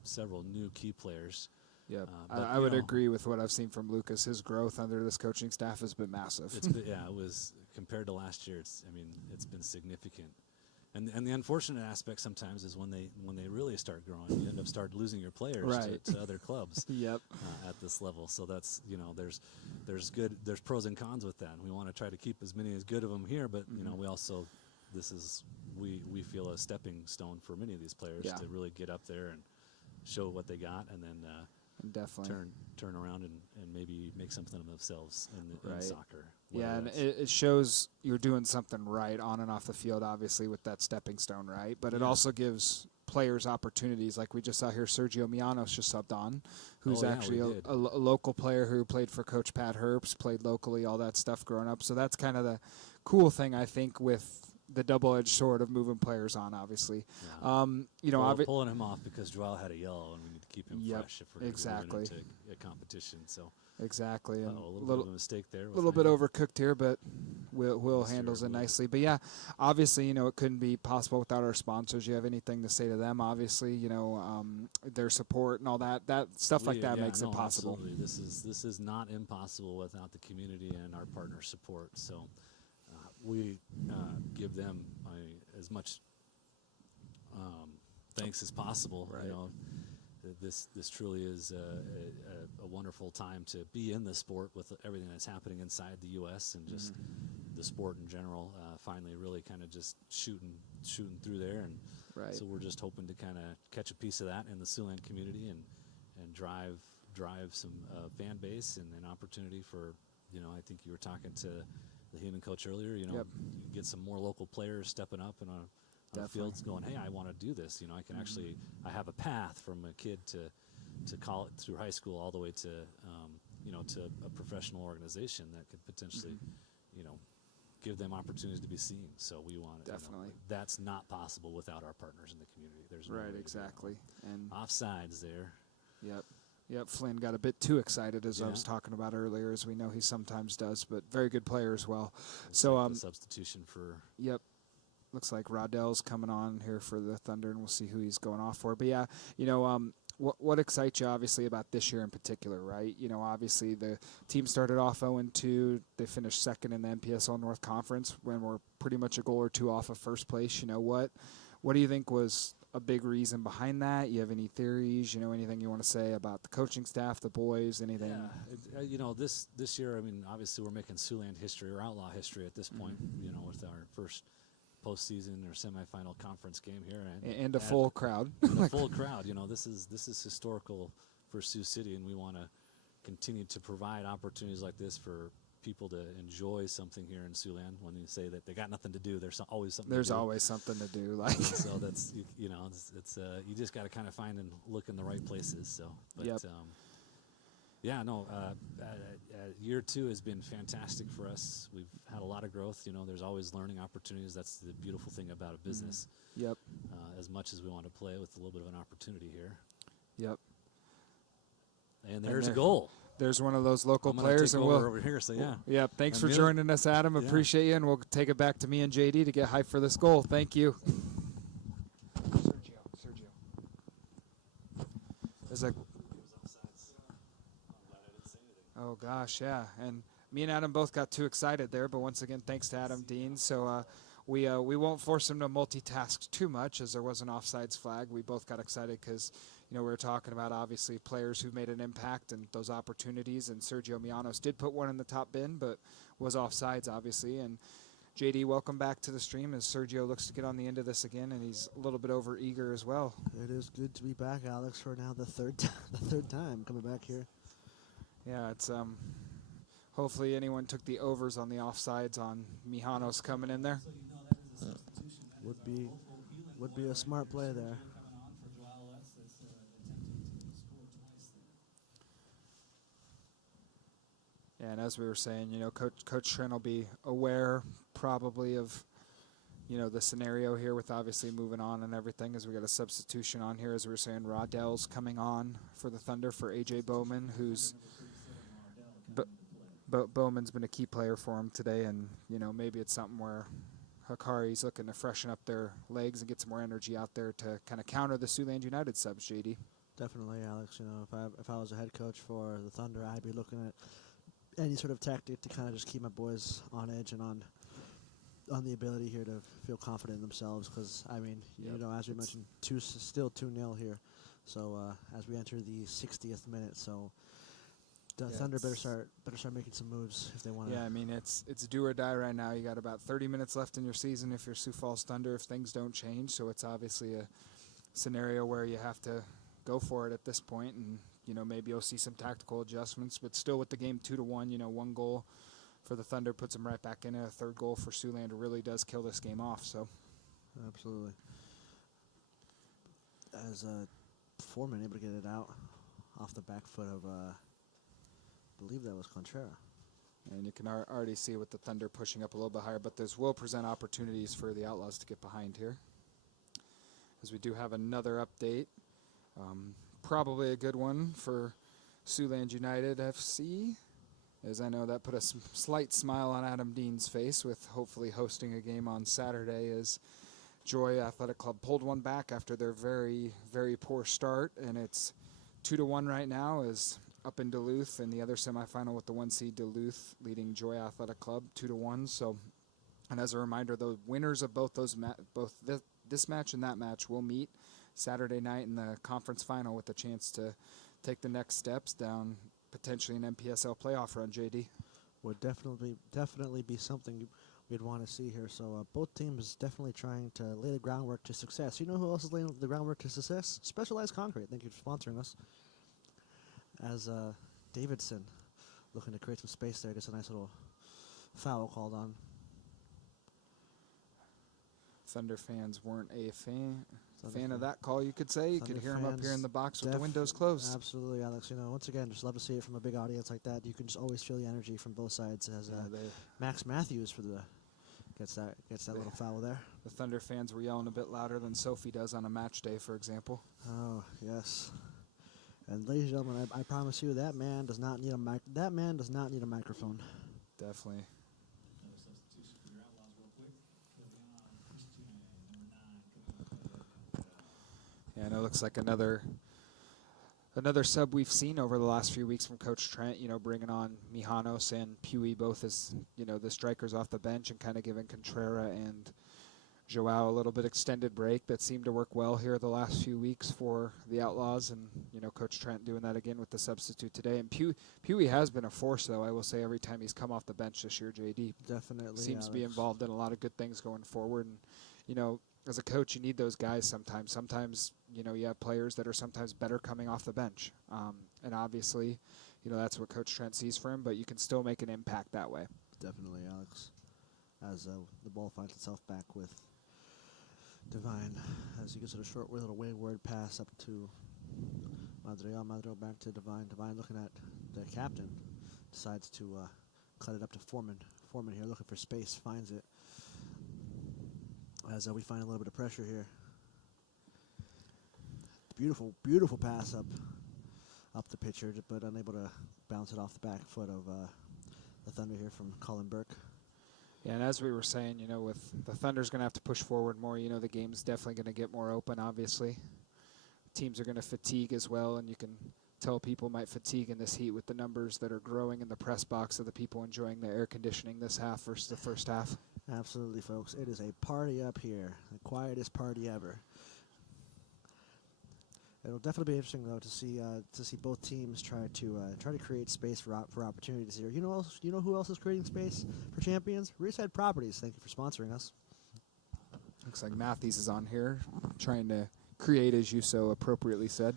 several new key players. Yeah, I would agree with what I've seen from Lucas. His growth under this coaching staff has been massive. It was compared to last year. It's been significant. And the unfortunate aspect sometimes is when they really start growing, you end up losing your players to other clubs. Yep. At this level. So that's, you know, there's pros and cons with that. And we want to try to keep as many as good of them here, but you know, we also we feel a stepping stone for many of these players to really get up there and show what they got, and then definitely turn around and maybe make something of themselves in soccer. Yeah, and it shows you're doing something right on and off the field, obviously, with that stepping stone, right? But it also gives players opportunities. Like we just saw here, Sergio Mianos just subbed on, who's actually a local player who played for Coach Pat Herbst, played locally, all that stuff growing up. So that's kind of the cool thing, I think, with the double-edged sword of moving players on, obviously. Yeah. You know, pulling him off because Joel had a yellow, and we need to keep him fresh if we're moving into a competition. So exactly, and a little bit of a mistake there. A little bit overcooked here, but Will handles it nicely. But yeah, obviously, you know, it couldn't be possible without our sponsors. You have anything to say to them? Obviously, you know, their support and all that stuff like that makes it possible. Absolutely. This is not impossible without the community and our partner support. So we give them as much thanks as possible. Right. You know, this truly is a wonderful time to be in the sport with everything that's happening inside the U.S. and just the sport in general. Finally, really kind of just shooting through there, and Right. so we're just hoping to kind of catch a piece of that in the Siouxland community and drive some fan base and an opportunity for, I think you were talking to the Heeman coach earlier. You get some more local players stepping up and on fields going, hey, I want to do this. I can actually, I have a path from a kid to college, through high school, all the way to, to a professional organization that could potentially, give them opportunities to be seen. So we want to, Definitely. that's not possible without our partners in the community. There's no way Right, to do exactly. that. And Offsides there. Yep, Flynn got a bit too excited, as I Yeah. was talking about earlier, as we know he sometimes does, but very good player as well. Looks So, like the substitution for yep, looks like Rodell's coming on here for the Thunder, and we'll see who he's going off for. But yeah, what excites you obviously about this year in particular, right? Obviously the team started off 0-2. They finished second in the NPSL North Conference when we're pretty much a goal or two off of first place. What do you think was a big reason behind that? You have any theories? Anything you want to say about the coaching staff, the boys, anything? Yeah, this year, I mean, obviously we're making Siouxland history or Outlaw history at this point. With our first postseason or semifinal conference game here, And a full crowd. and a full crowd. This is historical for Sioux City, and we want to continue to provide opportunities like this for people to enjoy something here in Siouxland. When you say that they got nothing to do, there's always something. There's to do. always something to do. So that's it's you just got to kind of find and look in the right places. So, but Yep. year 2 has been fantastic for us. We've had a lot of growth. There's always learning opportunities. That's the beautiful thing about a business. Yep. As much as we want to play with a little bit of an opportunity here. Yep. And there's a goal. There's one of those local I'm gonna players, take and over here. So yeah. Yep. Thanks And for the joining us, Adam. Yeah. Appreciate you, and we'll take it back to me and JD to get hyped for this goal. Thank you. Sergio. There's a. Oh gosh, yeah, and me and Adam both got too excited there. But once again, thanks to Adam Dean. So we won't force him to multitask too much, as there was an offsides flag. We both got excited because we were talking about obviously players who made an impact and those opportunities. And Sergio Mianos did put one in the top bin, but was offsides obviously. And JD, welcome back to the stream as Sergio looks to get on the end of this again, and he's a little bit over eager as well. It is good to be back, Alex, for now the third time coming back here. Yeah, it's hopefully anyone took the overs on the offsides on Mijanos coming in there. Would be a smart play there. Yeah, and as we were saying, Coach Trent will be aware probably of, the scenario here with obviously moving on and everything, as we got a substitution on here. As we were saying, Rodell's coming on for the Thunder for A.J. Bowman, who's Bowman's been a key player for him today, and, maybe it's something where Hikari's looking to freshen up their legs and get some more energy out there to kind of counter the Siouxland United subs, JD. Definitely, Alex. If I was a head coach for the Thunder, I'd be looking at any sort of tactic to kind of just keep my boys on edge and on the ability here to feel confident in themselves. Because as we mentioned, still 2-0 here. So as we enter the 60th minute, so the Thunder better start making some moves if they want to. Yeah, I mean it's do or die right now. You got about 30 minutes left in your season if you're Sioux Falls Thunder, if things don't change. So it's obviously a scenario where you have to go for it at this point, and maybe you'll see some tactical adjustments, but still with the game 2-1, one goal for the Thunder puts them right back in. A third goal for Siouxland really does kill this game off. So absolutely. As Foreman able to get it out off the back foot of I believe that was Contrera. And you can already see with the Thunder pushing up a little bit higher, but this will present opportunities for the Outlaws to get behind here. As we do have another update. Probably a good one for Siouxland United FC, as I know that put a slight smile on Adam Dean's face with hopefully hosting a game on Saturday, as Joy Athletic Club pulled one back after their very, very poor start, and it's 2-1 right now, as up in Duluth in the other semifinal with the 1 seed Duluth leading Joy Athletic Club 2-1. So, and as a reminder, the winners of both those this match and that match will meet Saturday night in the conference final with a chance to take the next steps down potentially an NPSL playoff run, JD. Would definitely be something we'd want to see here. So both teams definitely trying to lay the groundwork to success. You know who else is laying the groundwork to success? Specialized Concrete. Thank you for sponsoring us. As Davidson looking to create some space there. Just a nice little foul called on. Thunder fans weren't a fan of that call, you could say. You could hear them up here in the box with the windows closed. Absolutely, Alex. You know, once again, just love to see it from a big audience like that. You can just always feel the energy from both sides. As Max Matthews gets that little foul there. The Thunder fans were yelling a bit louder than Sophie does on a match day, for example. Oh yes. And ladies and gentlemen, I promise you that man does not need a microphone. Definitely. Another substitution for your Outlaws real quick. Christian, number 9. Yeah, and it looks like another sub we've seen over the last few weeks from Coach Trent, you know, bringing on Mijanos and Pewee both as, you know, the strikers off the bench and kind of giving Contrera and Joao a little bit extended break that seemed to work well here the last few weeks for the Outlaws. And, you know, Coach Trent doing that again with the substitute today. And Pewee has been a force, though, I will say, every time he's come off the bench this year, JD. Definitely. Seems to be involved in a lot of good things going forward. And, you know, as a coach, you need those guys sometimes. Sometimes, you know, you have players that are sometimes better coming off the bench. And obviously, you know, that's what Coach Trent sees for him, but you can still make an impact that way. Definitely, Alex. As the ball finds itself back with Divine, as he gets it a short little wayward pass up to Madrigal. Madrigal back to Divine. Divine looking at the captain, decides to cut it up to Foreman. Foreman here looking for space, finds it. As we find a little bit of pressure here. Beautiful pass up the pitcher, but unable to bounce it off the back foot of the Thunder here from Colin Burke. Yeah, and as we were saying, you know, with the Thunder's going to have to push forward more. You know, the game's definitely going to get more open, obviously. Teams are going to fatigue as well, and you can tell people might fatigue in this heat with the numbers that are growing in the press box of the people enjoying the air conditioning this half versus the first half. Absolutely, folks. It is a party up here, the quietest party ever. It'll definitely be interesting, though, to see both teams try to create space for opportunities here. You know who else is creating space for champions? Riverside Properties. Thank you for sponsoring us. Looks like Matthews is on here, trying to create, as you so appropriately said.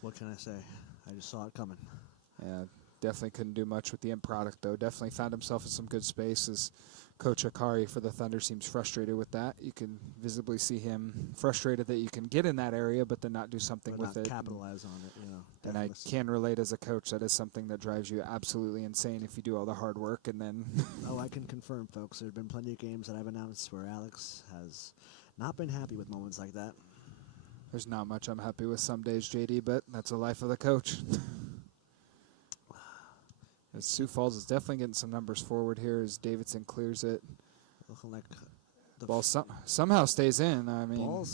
What can I say? I just saw it coming. Yeah, definitely couldn't do much with the end product, though. Definitely found himself in some good space as Coach Akari for the Thunder seems frustrated with that. You can visibly see him frustrated that you can get in that area, but then not do something with it. Capitalize on it, you know. And I can relate as a coach. That is something that drives you absolutely insane if you do all the hard work and then. Oh, I can confirm, folks. There have been plenty of games that I've announced where Alex has not been happy with moments like that. There's not much I'm happy with some days, JD, but that's the life of the coach. As Sioux Falls is definitely getting some numbers forward here as Davidson clears it. Looking like the Ball somehow stays in. I mean,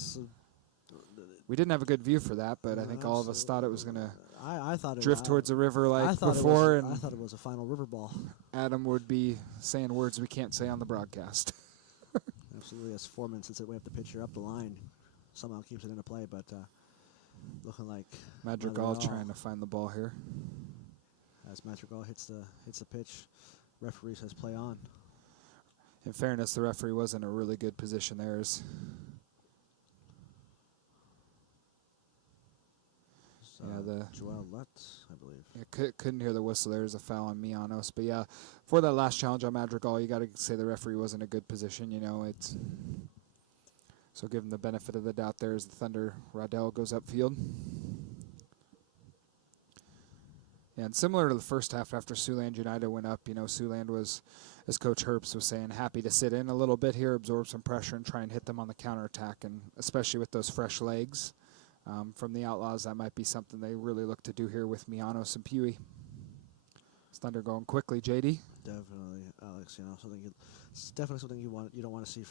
we didn't have a good view for that, but I think all of us thought it was going to I thought drift towards the river like before. I thought it was a final river ball. Adam would be saying words we can't say on the broadcast. Absolutely, as Foreman sits it way up the pitcher up the line, somehow keeps it into play, but looking like Madrigal trying to find the ball here. As Madrigal hits the pitch, referee says play on. In fairness, the referee was in a really good position there. Joel Lutz, I believe. Yeah, couldn't hear the whistle. There's a foul on Mijanos. But yeah, for that last challenge on Madrigal, you got to say the referee was in a good position. You know, so give him the benefit of the doubt there as the Thunder Rodell goes upfield. Yeah, and similar to the first half after Siouxland United went up, you know, Siouxland was, as Coach Herbst was saying, happy to sit in a little bit here, absorb some pressure, and try and hit them on the counterattack. And especially with those fresh legs from the Outlaws, that might be something they really look to do here with Mijanos and Pewee. Thunder going quickly, JD. Definitely, Alex. You know, it's definitely something you don't want to see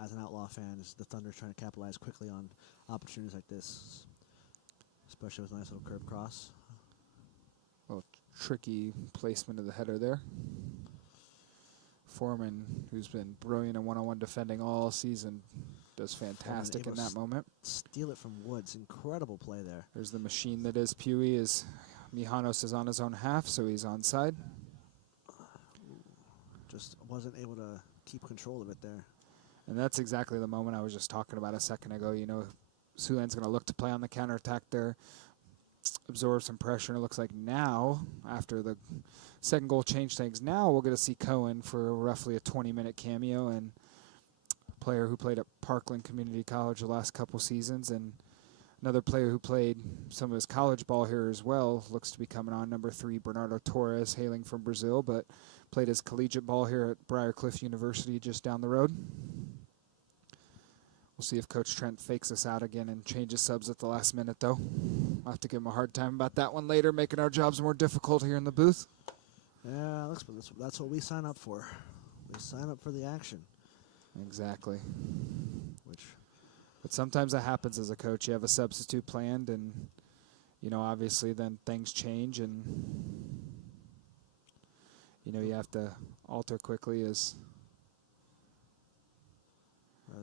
as an Outlaw fan is the Thunder trying to capitalize quickly on opportunities like this, especially with a nice little curve cross. A little tricky placement of the header there. Foreman, who's been brilliant in one-on-one defending all season, does fantastic in able to that moment. Steal it from Woods. Incredible play there. There's the machine that is Pewee. Is Mijanos is on his own half, so he's onside. Just wasn't able to keep control of it there. And that's exactly the moment I was just talking about a second ago. You know, Siouxland's going to look to play on the counterattack there, absorb some pressure. And it looks like now, after the second goal changed things, now we're going to see Cohen for roughly a 20-minute cameo, and a player who played at Parkland Community College the last couple seasons, and another player who played some of his college ball here as well looks to be coming on, number 3, Bernardo Torres, hailing from Brazil, but played his collegiate ball here at Briarcliff University just down the road. We'll see if Coach Trent fakes us out again and changes subs at the last minute, though. I'll have to give him a hard time about that one later, making our jobs more difficult here in the booth. Yeah, that's what we sign up for. We sign up for the action. Exactly. Which, but sometimes that happens as a coach. You have a substitute planned, and, you know, obviously then things change, and, you know, you have to alter quickly as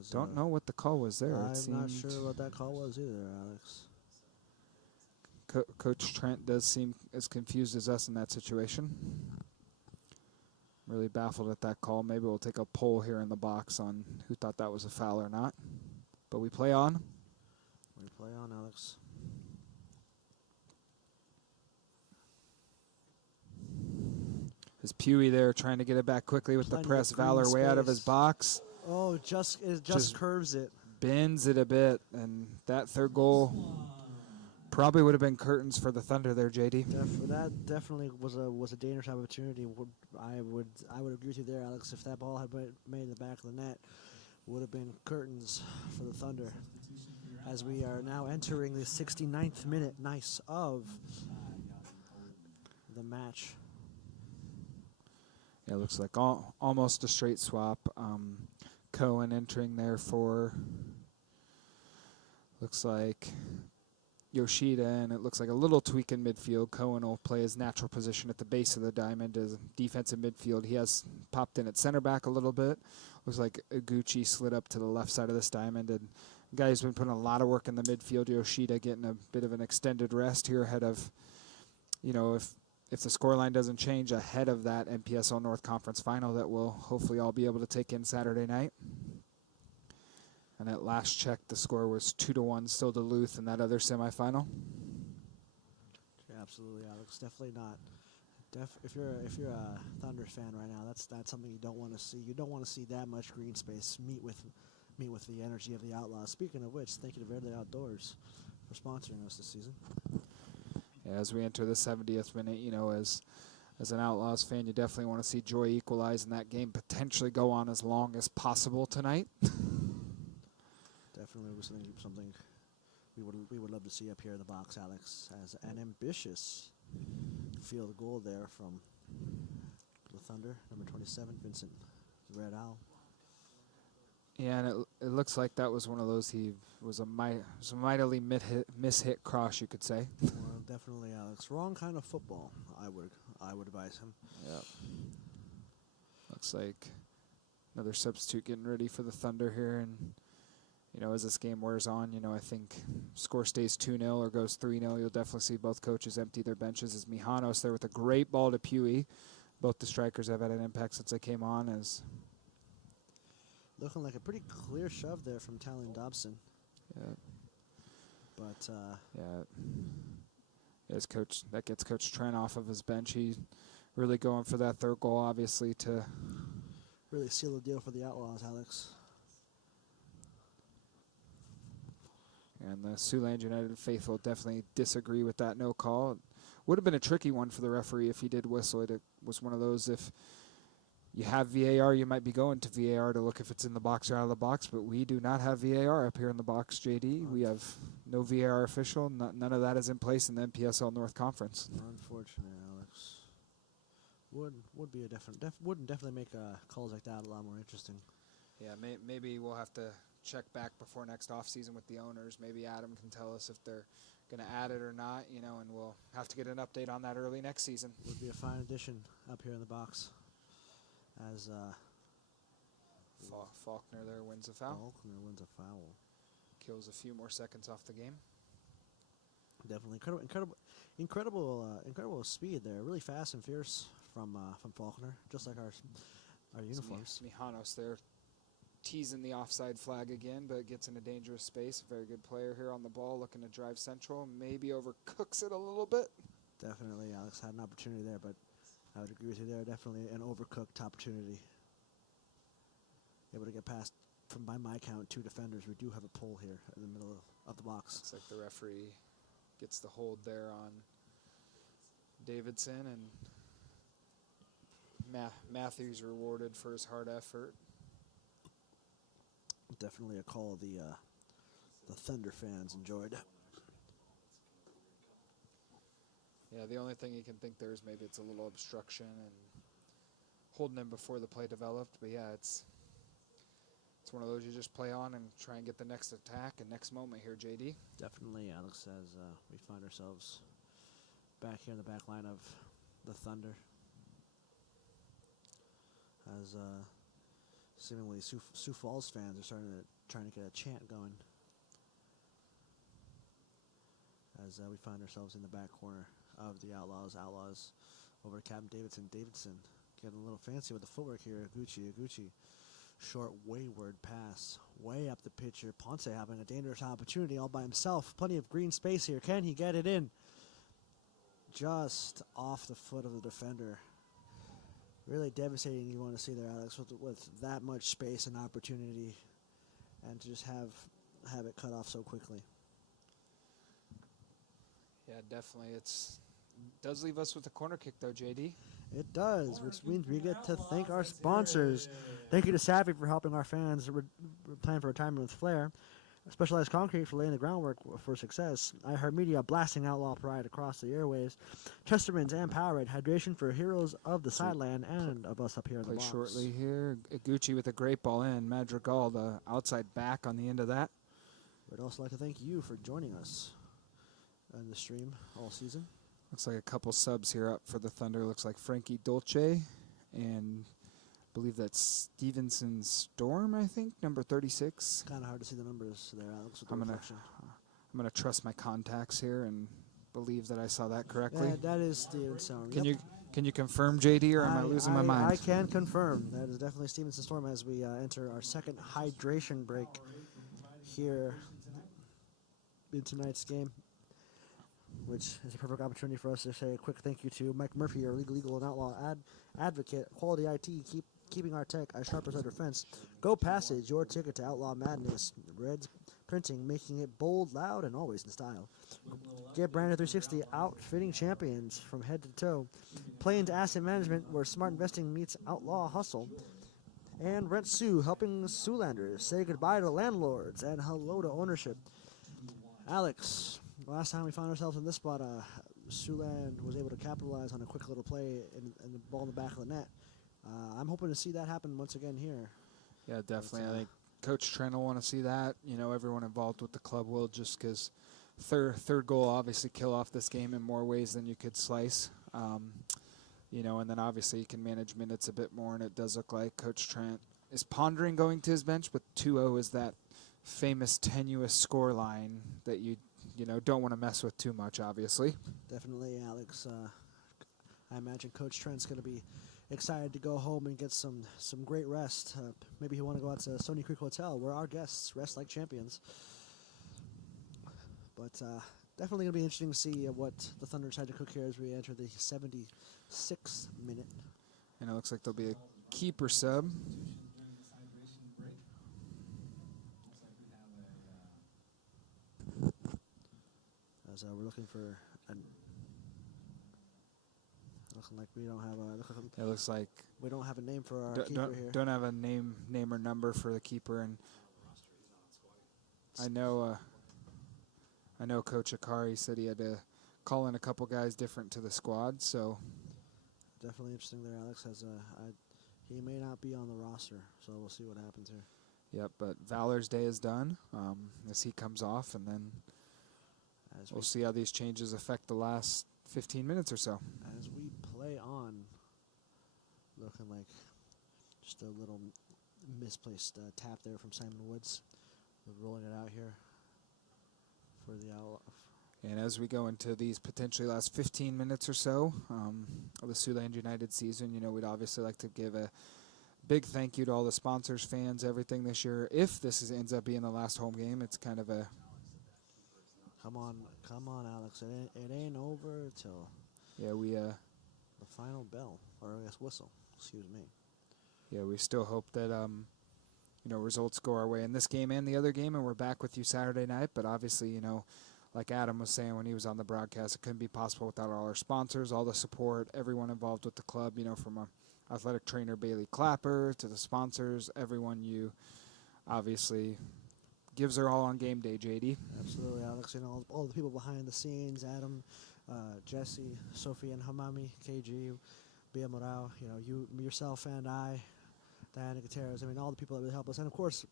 don't know what the call was there. I'm not sure what that call was either, Alex. Coach Trent does seem as confused as us in that situation. Really baffled at that call. Maybe we'll take a poll here in the box on who thought that was a foul or not. But we play on. We play on, Alex. Is Pewee there trying to get it back quickly with the press. Valor way out of his box. Oh, it just curves it. Bends it a bit, and that third goal probably would have been curtains for the Thunder there, JD. That definitely was a dangerous opportunity. I would agree with you there, Alex. If that ball had been made in the back of the net, would have been curtains for the Thunder. As we are now entering the 69th minute, of the match. Yeah, it looks like almost a straight swap. Cohen entering there for, looks like Yoshida, and it looks like a little tweak in midfield. Cohen will play his natural position at the base of the diamond as defensive midfield. He has popped in at center back a little bit. Looks like Iguchi slid up to the left side of this diamond, and the guy who's been putting a lot of work in the midfield, Yoshida, getting a bit of an extended rest here ahead of, you know, if the scoreline doesn't change ahead of that NPSL North Conference final that we'll hopefully all be able to take in Saturday night. And at last check, the score was 2-1 still Duluth in that other semifinal. Yeah, absolutely, Alex. Definitely not. If you're a Thunder fan right now, that's something you don't want to see. You don't want to see that much green space meet with the energy of the Outlaws. Speaking of which, thank you to Verde Outdoors for sponsoring us this season. As we enter the 70th minute, you know, as an Outlaws fan, you definitely want to see Joy equalize in that game, potentially go on as long as possible tonight. Definitely was something we would love to see up here in the box, Alex, as an ambitious field goal there from the Thunder, number 27, Vincent Red Owl. Yeah, and it looks like that was one of those. He was a mightily mishit cross, you could say. Well, definitely, Alex. Wrong kind of football. I would advise him. Yeah. Looks like another substitute getting ready for the Thunder here, and you know, as this game wears on, you know, I think score stays 2-0 or goes 3-0. You'll definitely see both coaches empty their benches. As Mijanos there with a great ball to Pewee. Both the strikers have had an impact since they came on. As looking like a pretty clear shove there from Talon Dobson. Yeah. But yeah, as coach, that gets Coach Trent off of his bench. He really going for that third goal, obviously, to really seal the deal for the Outlaws, Alex. And the Siouxland United faithful definitely disagree with that no call. Would have been a tricky one for the referee if he did whistle it. It was one of those, if you have VAR, you might be going to VAR to look if it's in the box or out of the box, but we do not have VAR up here in the box, JD. We have no VAR official. None of that is in place in the NPSL North Conference. Unfortunate, Alex. Would be a wouldn't definitely make calls like that a lot more interesting. Yeah, maybe we'll have to check back before next offseason with the owners. Maybe Adam can tell us if they're going to add it or not, you know, and we'll have to get an update on that early next season. Would be a fine addition up here in the box as Faulkner there wins a foul. Faulkner wins a foul. Kills a few more seconds off the game. Definitely incredible speed there. Really fast and fierce from Faulkner, just like our uniforms. Mijanos there teasing the offside flag again, but gets in a dangerous space. Very good player here on the ball, looking to drive central. Maybe overcooks it a little bit. Definitely, Alex had an opportunity there, but I would agree with you there. Definitely an overcooked opportunity. Able to get past, from by my count, 2 defenders. We do have a pull here in the middle of the box. Looks like the referee gets the hold there on Davidson, and Matthews rewarded for his hard effort. Definitely a call the Thunder fans enjoyed. Yeah, the only thing you can think there is maybe it's a little obstruction and holding him before the play developed. But yeah, it's one of those you just play on and try and get the next attack and next moment here, JD. Definitely, Alex, as we find ourselves back here in the back line of the Thunder. As seemingly Sioux Falls fans are trying to get a chant going. As we find ourselves in the back corner of the Outlaws. Outlaws over to Captain Davidson. Davidson getting a little fancy with the footwork here. Aguchi. Short wayward pass. Way up the pitch here. Ponce having a dangerous opportunity all by himself. Plenty of green space here. Can he get it in? Just off the foot of the defender. Really devastating you want to see there, Alex, with that much space and opportunity, and to just have it cut off so quickly. Yeah, definitely. Does leave us with a corner kick, though, JD. It does, which means we get to thank our sponsors. Thank you to Savvy for helping our fans plan for retirement with flair. Specialized Concrete for laying the groundwork for success. iHeartMedia blasting Outlaw Pride across the airwaves. Chesterman's and Powerade hydration for heroes of the sideland and of us up here in the Play box. shortly here. Aguchi with a great ball in. Madrigal, the outside back on the end of that. We'd also like to thank you for joining us on the stream all season. Looks like a couple subs here up for the Thunder. Looks like Frankie Dolce and I believe that's Stevenson Storm, I think, number 36. Kind of hard to see the numbers there, Alex, with the I'm reflection. gonna trust my contacts here and believe that I saw that correctly. Yeah, that is Stevenson. Can you confirm, JD, or am I losing my mind? I can confirm. That is definitely Stevenson Storm as we enter our second hydration break here in tonight's game, which is a perfect opportunity for us to say a quick thank you to Mike Murphy, our legal and outlaw advocate, Quality IT, keeping our tech as sharp as our defense. Go Passage, your ticket to Outlaw Madness. Reds Printing, making it bold, loud, and always in style. Get Branded 360, outfitting champions from head to toe. Play into Asset Management, where smart investing meets outlaw hustle. And Rent Sioux, helping Siouxlanders say goodbye to landlords and hello to ownership. Alex, last time we found ourselves in this spot, Siouxland was able to capitalize on a quick little play and the ball in the back of the net. I'm hoping to see that happen once again here. Yeah, definitely. I think Coach Trent will want to see that. You know, everyone involved with the club will, just because third goal obviously kill off this game in more ways than you could slice. You know, and then obviously you can manage minutes a bit more, and it does look like Coach Trent is pondering going to his bench, but 2-0 is that famous tenuous score line that you don't want to mess with too much, obviously. Definitely, Alex. I imagine Coach Trent's going to be excited to go home and get some great rest. Maybe he'll want to go out to Stony Creek Hotel, where our guests rest like champions. But definitely going to be interesting to see what the Thunder decide to cook here as we enter the 76th minute. And it looks like there'll be a keeper sub. As we're looking for looking like we don't have a. It looks like we don't have a name for our keeper here. Don't have a name or number for the keeper, and I know Coach Akari said he had to call in a couple guys different to the squad. So definitely interesting there, Alex. He may not be on the roster, so we'll see what happens here. Yep, but Valor's day is done as he comes off, and then we'll see how these changes affect the last 15 minutes or so. As we play on, looking like just a little misplaced tap there from Simon Woods. We're rolling it out here for the Outlaws. And as we go into these potentially last 15 minutes or so of the Siouxland United season, we'd obviously like to give a big thank you to all the sponsors, fans, everything this year. If this ends up being the last home game, it's kind of a... Come on, Alex. It ain't over till Yeah, the final bell, or I guess whistle. Excuse me. Yeah, we still hope that results go our way in this game and the other game, and we're back with you Saturday night. But obviously, like Adam was saying when he was on the broadcast, it couldn't be possible without all our sponsors, all the support, everyone involved with the club. From our athletic trainer Bailey Clapper to the sponsors, everyone obviously gives their all on game day. JD. Absolutely, Alex. All the people behind the scenes, Adam, Jesse, Sophie and Hamami, KG, Bia Morao, you, yourself, and I, Diana Gutierrez. All the people that really help us. And, of course,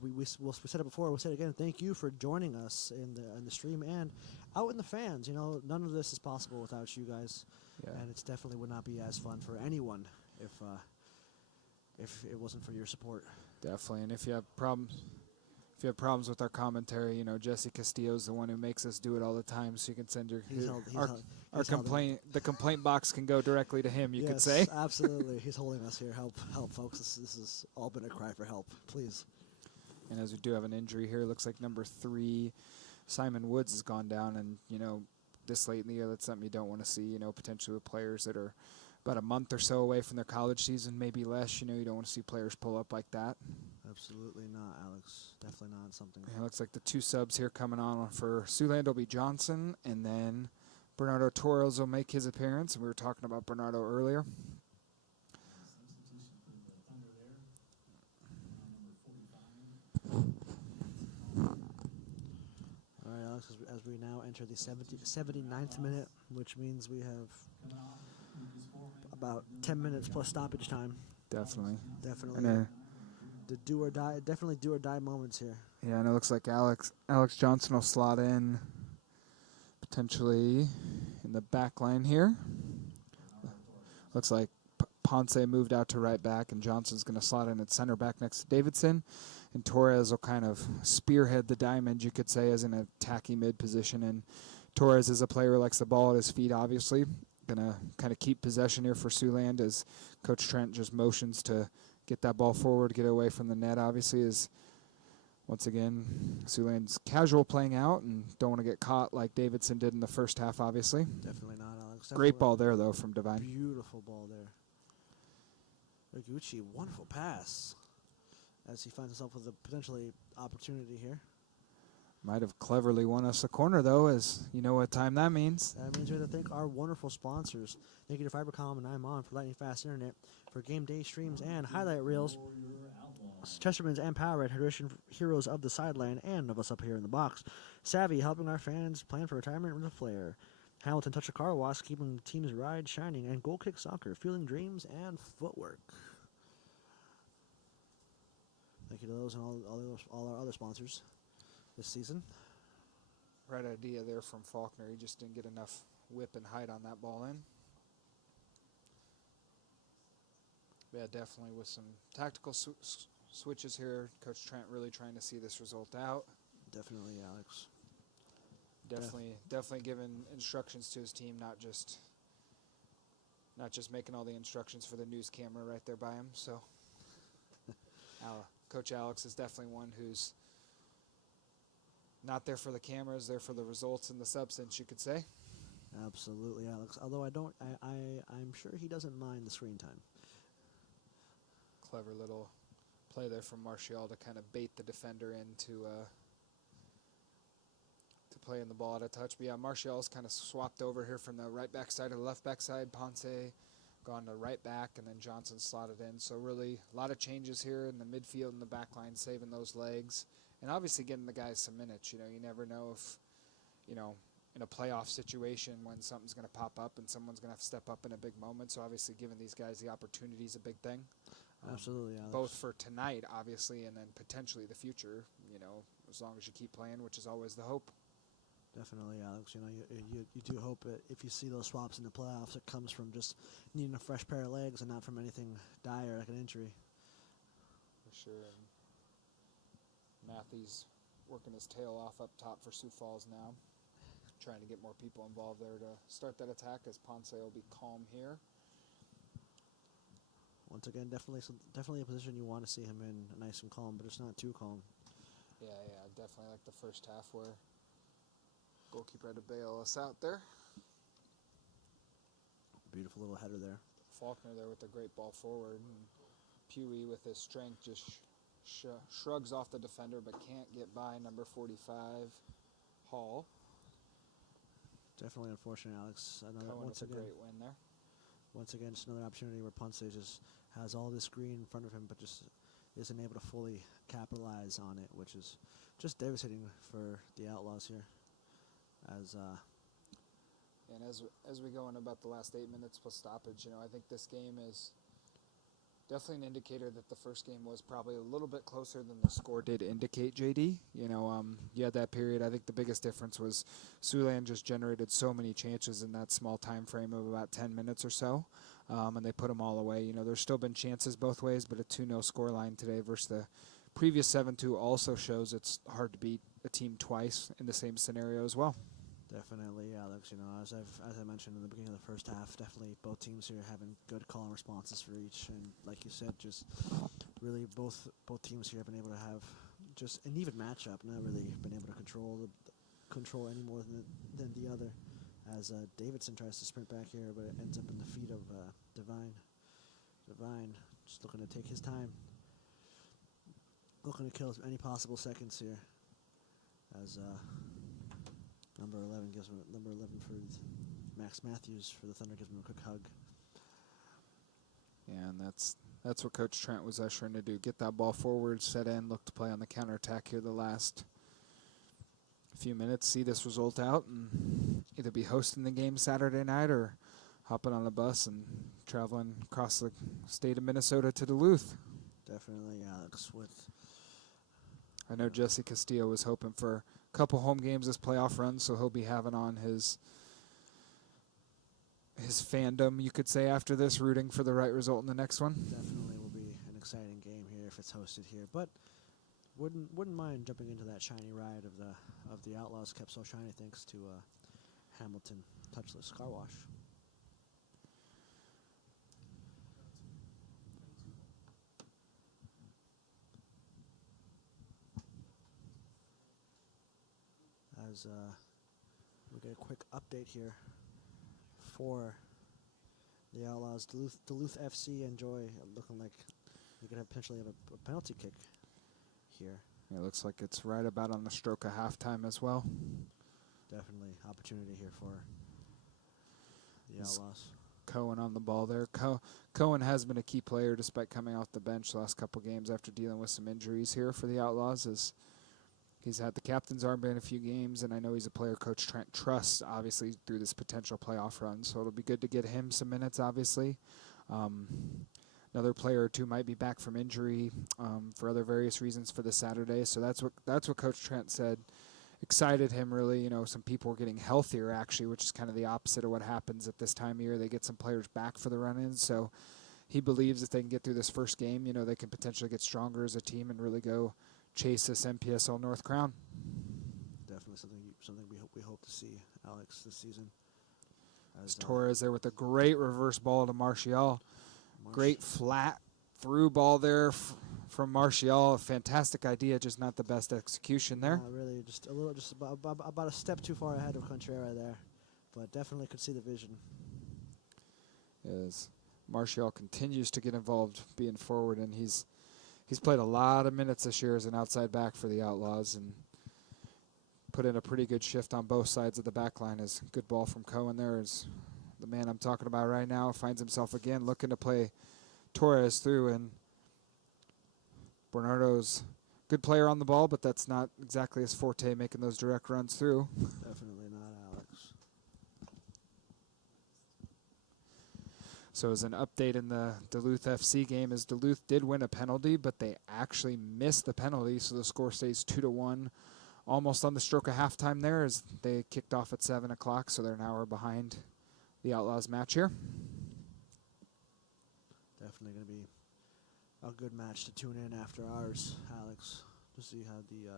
we said it before, we'll say it again, thank you for joining us in the stream and out in the fans. None of this is possible without you guys. Yeah. And it definitely would not be as fun for anyone if it wasn't for your support. Definitely. And if you have problems with our commentary, Jesse Castillo's the one who makes us do it all the time, so you can send our complaint. The complaint box can go directly to him, you could say. Yes, absolutely. He's holding us here. Help, folks. This has all been a cry for help. Please. And as we do have an injury here, looks like number 3, Simon Woods, has gone down. And, this late in the year, that's something you don't want to see, potentially with players that are about a month or so away from their college season, maybe less. You don't want to see players pull up like that. Absolutely not, Alex. Definitely not something. Yeah, looks like the 2 subs here coming on for Siouxland will be Johnson, and then Bernardo Torres will make his appearance. And we were talking about Bernardo earlier. Substitution for the Thunder there. Number 45. All right, Alex, as we now enter the 79th minute, which means we have Coming off. about 10 minutes plus stoppage time. Definitely. Definitely. The do or die moments here. Yeah, and it looks like Alex Johnson will slot in potentially in the back line here. Looks like Ponce moved out to right back, and Johnson's going to slot in at center back next to Davidson. And Torres will kind of spearhead the diamond, you could say, as an attacking mid position. And Torres is a player who likes the ball at his feet, obviously. Going to kind of keep possession here for Siouxland as Coach Trent just motions to get that ball forward, get away from the net, obviously, is once again Siouxland's casual playing out and don't want to get caught like Davidson did in the first half, obviously. Definitely not, Alex. Great ball there, though, from Divine. Beautiful ball there. Iguchi, wonderful pass as he finds himself with a potentially opportunity here. Might have cleverly won us a corner, though, as you know what time that means. That means we have to thank our wonderful sponsors. Thank you to Fibercom and I'm On for lightning fast internet, for game day streams and highlight reels. Chesterman's and Power Red, Hydration Heroes of the Sideline, and of us up here in the box. Savvy, helping our fans plan for retirement with a flair. Hamilton Touch a Car Wash, keeping teams' ride shining. And Goal Kick Soccer, fueling dreams and footwork. Thank you to those and all our other sponsors this season. Right idea there from Faulkner. He just didn't get enough whip and height on that ball in. Yeah, definitely with some tactical switches here. Coach Trent really trying to see this result out. Definitely, Alex. Definitely giving instructions to his team, not just making all the instructions for the news camera right there by him. So, Coach Alex is definitely one who's not there for the cameras, there for the results and the substance, you could say. Absolutely, Alex. Although I'm sure he doesn't mind the screen time. Clever little play there from Martial to kind of bait the defender into to playing the ball at a touch. But yeah, Martial's kind of swapped over here from the right back side to the left back side. Ponce gone to right back, and then Johnson slotted in. So really a lot of changes here in the midfield and the back line, saving those legs. And obviously getting the guys some minutes. You never know if, in a playoff situation when something's going to pop up and someone's going to have to step up in a big moment. So obviously giving these guys the opportunity is a big thing. Absolutely, Alex. Both for tonight, obviously, and then potentially the future, as long as you keep playing, which is always the hope. Definitely, Alex. You do hope that if you see those swaps in the playoffs, it comes from just needing a fresh pair of legs and not from anything dire like an injury. For sure. And Matthews working his tail off up top for Sioux Falls now. Trying to get more people involved there to start that attack, as Ponce will be calm here. Once again, definitely a position you want to see him in, nice and calm, but it's not too calm. Yeah, definitely like the first half where goalkeeper had to bail us out there. Beautiful little header there. Faulkner there with a great ball forward. And Pewee with his strength just shrugs off the defender but can't get by number 45, Hall. Definitely unfortunate, Alex. Cohen with a great win there. Once again, just another opportunity where Ponce just has all this green in front of him but just isn't able to fully capitalize on it, which is just devastating for the Outlaws here. And as we go in about the last 8 minutes plus stoppage, I think this game is definitely an indicator that the first game was probably a little bit closer than the score did indicate, JD. You had that period. I think the biggest difference was Siouxland just generated so many chances in that small time frame of about 10 minutes or so, and they put them all away. There's still been chances both ways, but a 2-0 scoreline today versus the previous 7-2 also shows it's hard to beat a team twice in the same scenario as well. Definitely, Alex. As I mentioned in the beginning of the first half, definitely both teams here having good call and responses for each, and like you said, just really both teams here have been able to have just an even matchup. Not really been able to control any more than the other. As Davidson tries to sprint back here, but it ends up in the feet of Divine. Divine just looking to take his time, looking to kill as many possible seconds here. As number 11 for Max Matthews for the Thunder gives him a quick hug. Yeah, and that's what Coach Trent was ushering to do. Get that ball forward, set in, look to play on the counterattack here the last few minutes, see this result out, and either be hosting the game Saturday night or hopping on a bus and traveling across the state of Minnesota to Duluth. Definitely, Alex. I know Jesse Castillo was hoping for a couple home games this playoff run, so he'll be having on his fandom, you could say, after this, rooting for the right result in the next one. Definitely will be an exciting game here if it's hosted here, but wouldn't mind jumping into that shiny ride of the Outlaws, kept so shiny thanks to Hamilton touchless car wash. As we get a quick update here for the Outlaws. Duluth FC enjoy looking like we could potentially have a penalty kick here. It looks like it's right about on the stroke of halftime as well. Definitely opportunity here for the Outlaws. Cohen on the ball there. Cohen has been a key player despite coming off the bench the last couple games after dealing with some injuries here for the Outlaws. As he's had the captain's armband a few games, and I know he's a player Coach Trent trusts, obviously, through this potential playoff run. So it'll be good to get him some minutes, obviously. Another player or two might be back from injury for other various reasons for this Saturday. So that's what Coach Trent said excited him, really. Some people were getting healthier, actually, which is kind of the opposite of what happens at this time of year. They get some players back for the run-ins. So he believes if they can get through this first game, they can potentially get stronger as a team and really go chase this NPSL North crown. Definitely something we hope to see, Alex, this season. As Torres there with a great reverse ball to Martial. Great flat through ball there from Martial. A fantastic idea, just not the best execution there. Really, just about a step too far ahead of Contreras there, but definitely could see the vision. As Martial continues to get involved being forward, and he's played a lot of minutes this year as an outside back for the Outlaws and put in a pretty good shift on both sides of the back line. As good ball from Cohen there is the man I'm talking about right now, finds himself again looking to play Torres through, and Bernardo's good player on the ball, but that's not exactly his forte, making those direct runs through. Definitely not, Alex. So as an update in the Duluth FC game, is Duluth did win a penalty, but they actually missed the penalty, so the score stays 2-1, almost on the stroke of halftime there, as they kicked off at 7 o'clock, so they're an hour behind the Outlaws match here. Definitely going to be a good match to tune in after ours, Alex, to see how the.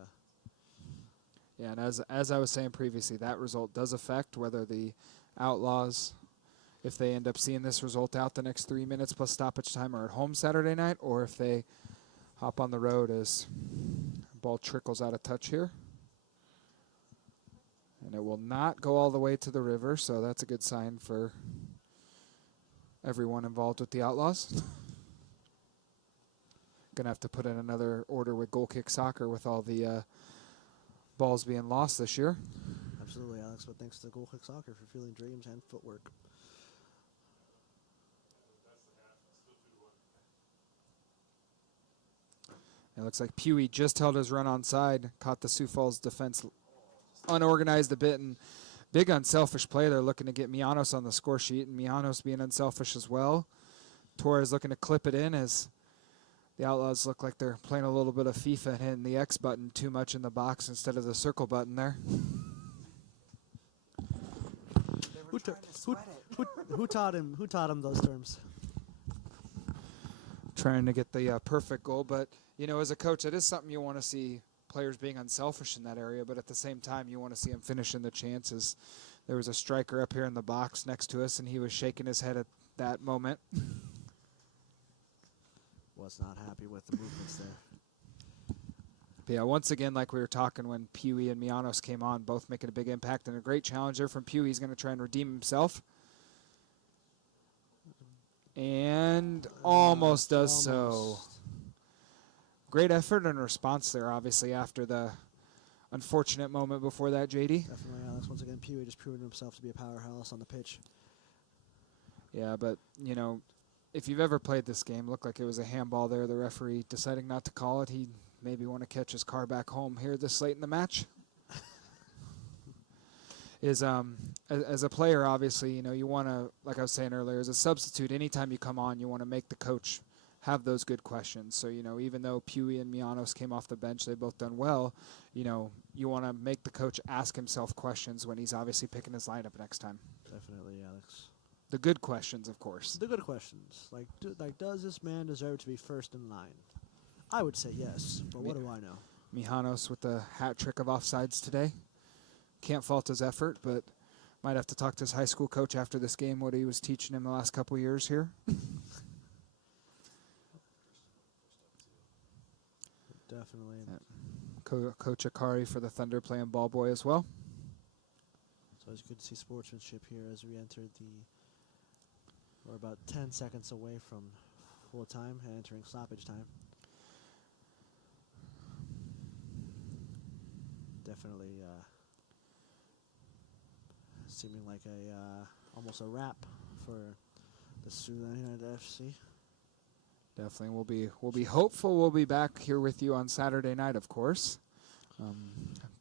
Yeah, and as I was saying previously, that result does affect whether the Outlaws, if they end up seeing this result out the next 3 minutes plus stoppage time, are at home Saturday night, or if they hop on the road as ball trickles out of touch here. And it will not go all the way to the river, so that's a good sign for everyone involved with the Outlaws. Gonna have to put in another order with goal kick soccer with all the balls being lost this year. Absolutely, Alex, but thanks to Goal Kick Soccer for fueling dreams and footwork. It looks like Pewee just held his run onside, caught the Sioux Falls defense unorganized a bit, and big unselfish play. They're looking to get Mianos on the score sheet, and Mianos being unselfish as well. Torres looking to clip it in as the Outlaws look like they're playing a little bit of FIFA and hitting the X button too much in the box instead of the circle button there. Who taught him those terms? Trying to get the perfect goal, but you know, as a coach, it is something you want to see players being unselfish in that area, but at the same time, you want to see them finishing the chances. There was a striker up here in the box next to us, and he was shaking his head at that moment. Was not happy with the movements there. But yeah, once again, like we were talking when Pewee and Mianos came on, both making a big impact, and a great challenge there from Pewee. He's going to try and redeem himself. And almost does so. Great effort and response there, obviously, after the unfortunate moment before that, JD. Definitely, Alex. Once again, Pewee just proving himself to be a powerhouse on the pitch. Yeah, but, you know, if you've ever played this game, looked like it was a handball there. The referee deciding not to call it. He maybe want to catch his car back home here this late in the match. As a player, obviously, you know, you want to, like I was saying earlier, as a substitute, anytime you come on, you want to make the coach have those good questions. So, you know, even though Pewee and Mianos came off the bench, they both done well, you know, you want to make the coach ask himself questions when he's obviously picking his lineup next time. Definitely, Alex. The good questions, of course. The good questions. Like, does this man deserve to be first in line? I would say yes, but what do I know? Mijanos with the hat trick of offsides today. Can't fault his effort, but might have to talk to his high school coach after this game, what he was teaching him the last couple of years here. Definitely. Coach Akari for the Thunder playing ball boy as well. So it's good to see sportsmanship here as we entered we're about 10 seconds away from full time and entering stoppage time. Definitely seeming like almost a wrap for the Siouxland United FC. Definitely, we'll be hopeful. We'll be back here with you on Saturday night, of course,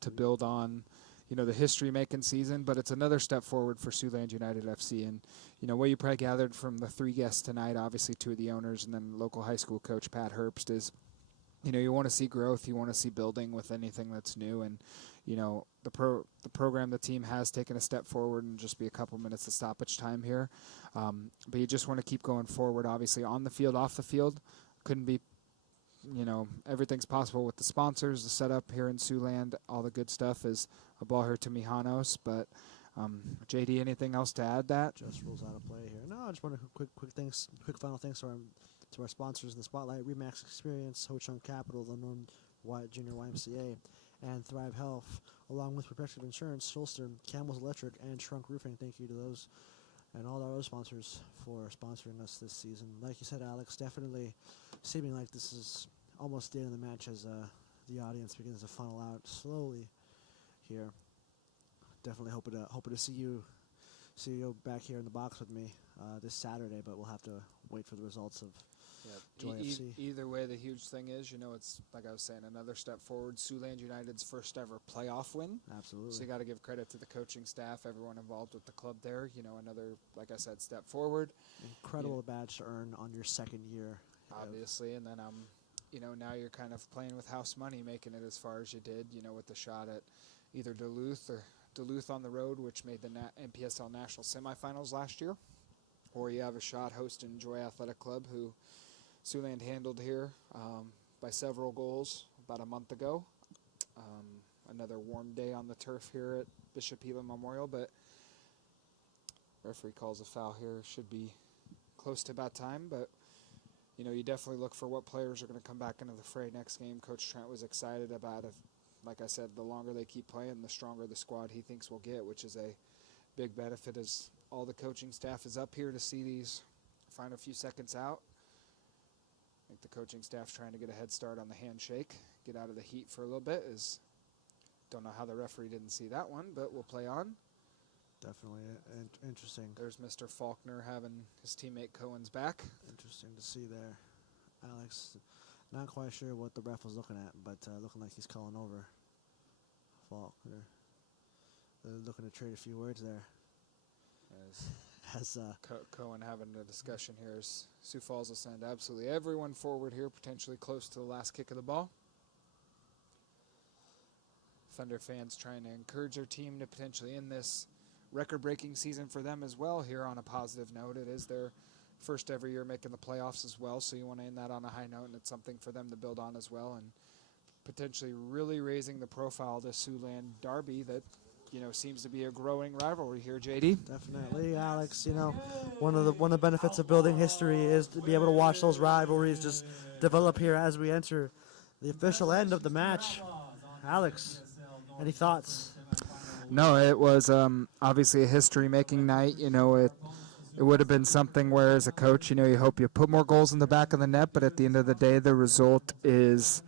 to build on, you know, the history-making season. But it's another step forward for Siouxland United FC. And you know what you probably gathered from the three guests tonight, obviously two of the owners and then local high school coach Pat Herbst, is, you know, you want to see growth, you want to see building with anything that's new, and you know the program, the team has taken a step forward and just be a couple minutes of stoppage time here, but you just want to keep going forward. Obviously, on the field, off the field, couldn't be, you know, everything's possible with the sponsors, the setup here in Siouxland, all the good stuff is a ball here to Mijanos. But JD, anything else to add? That just rules out of play here. No, I just want to quick final thanks to our sponsors in the Spotlight: Remax Experience, Ho Chunk Capital, the Norm Junior YMCA, and Thrive Health, along with Protective Insurance, Schulster, Campbell's Electric, and Shrunk Roofing. Thank you to those and all our other sponsors for sponsoring us this season. Like you said, Alex, definitely seeming like this is almost the end of the match as the audience begins to funnel out slowly here. Definitely hoping to see you back here in the box with me this Saturday, but we'll have to wait for the results of Joy FC. Either way, the huge thing is, you know, it's like I was saying, another step forward. Siouxland United's first ever playoff win. Absolutely. So you got to give credit to the coaching staff, everyone involved with the club there. You know, another, like I said, step forward. Incredible badge to earn on your second year. Obviously, and then you know, now you're kind of playing with house money, making it as far as you did. You know, with the shot at either Duluth on the road, which made the NPSL national semifinals last year, or you have a shot hosting Joy Athletic Club, who Siouxland handled here by several goals about a month ago. Another warm day on the turf here at Bishop Elam Memorial, but referee calls a foul here. Should be close to about time, but you know, you definitely look for what players are going to come back into the fray next game. Coach Trent was excited about it. Like I said, the longer they keep playing, the stronger the squad he thinks will get, which is a big benefit as all the coaching staff is up here to see these final few seconds out. I think the coaching staff's trying to get a head start on the handshake, get out of the heat for a little bit. Don't know how the referee didn't see that one, but we'll play on. Definitely interesting. There's Mr. Faulkner having his teammate Cohen's back. Interesting to see there. Alex, not quite sure what the ref was looking at, but looking like he's calling over Faulkner. Looking to trade a few words there. As Cohen having a discussion here as Sioux Falls will send absolutely everyone forward here, potentially close to the last kick of the ball. Thunder fans trying to encourage their team to potentially end this record-breaking season for them as well here on a positive note. It is their first ever year making the playoffs as well, so you want to end that on a high note, and it's something for them to build on as well, and potentially really raising the profile of the Siouxland derby that, you know, seems to be a growing rivalry here, JD. Definitely, Alex. You know, one of the benefits of building history is to be able to watch those rivalries just develop here as we enter the official end of the match. Alex, any thoughts? No, it was obviously a history-making night. You know, it would have been something where, as a coach, you know, you hope you put more goals in the back of the net, but at the end of the day, the result is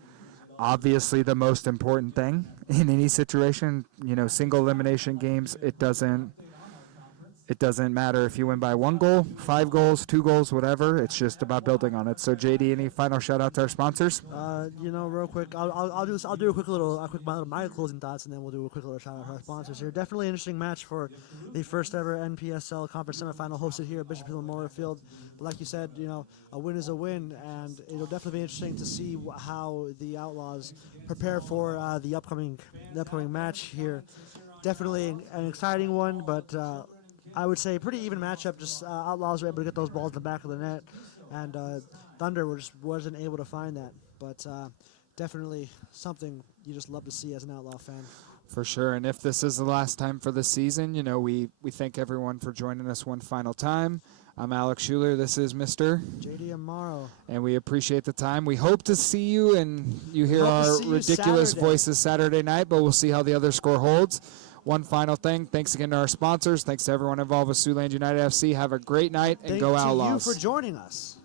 obviously the most important thing in any situation. You know, single elimination games, it doesn't matter if you win by 1 goal, 5 goals, 2 goals, whatever. It's just about building on it. So, JD, any final shout out to our sponsors? You know, real quick, I'll do a quick my closing thoughts, and then we'll do a quick little shout out to our sponsors here. Definitely an interesting match for the first ever NPSL conference semifinal hosted here at Bishop Hill Memorial Field. But like you said, you know, a win is a win, and it'll definitely be interesting to see how the Outlaws prepare for the upcoming match here. Definitely an exciting one, but I would say pretty even matchup. Just Outlaws were able to get those balls in the back of the net, and Thunder wasn't able to find that. But definitely something you just love to see as an Outlaw fan. For sure, and if this is the last time for the season, you know, we thank everyone for joining us one final time. I'm Alex Schuler. This is Mr. JD Amaro. And we appreciate the time. We hope to see you and you hear our ridiculous voices Saturday night, but we'll see how the other score holds. One final thing, thanks again to our sponsors. Thanks to everyone involved with Siouxland United FC. Have a great night and go Outlaws. Thank you for joining us.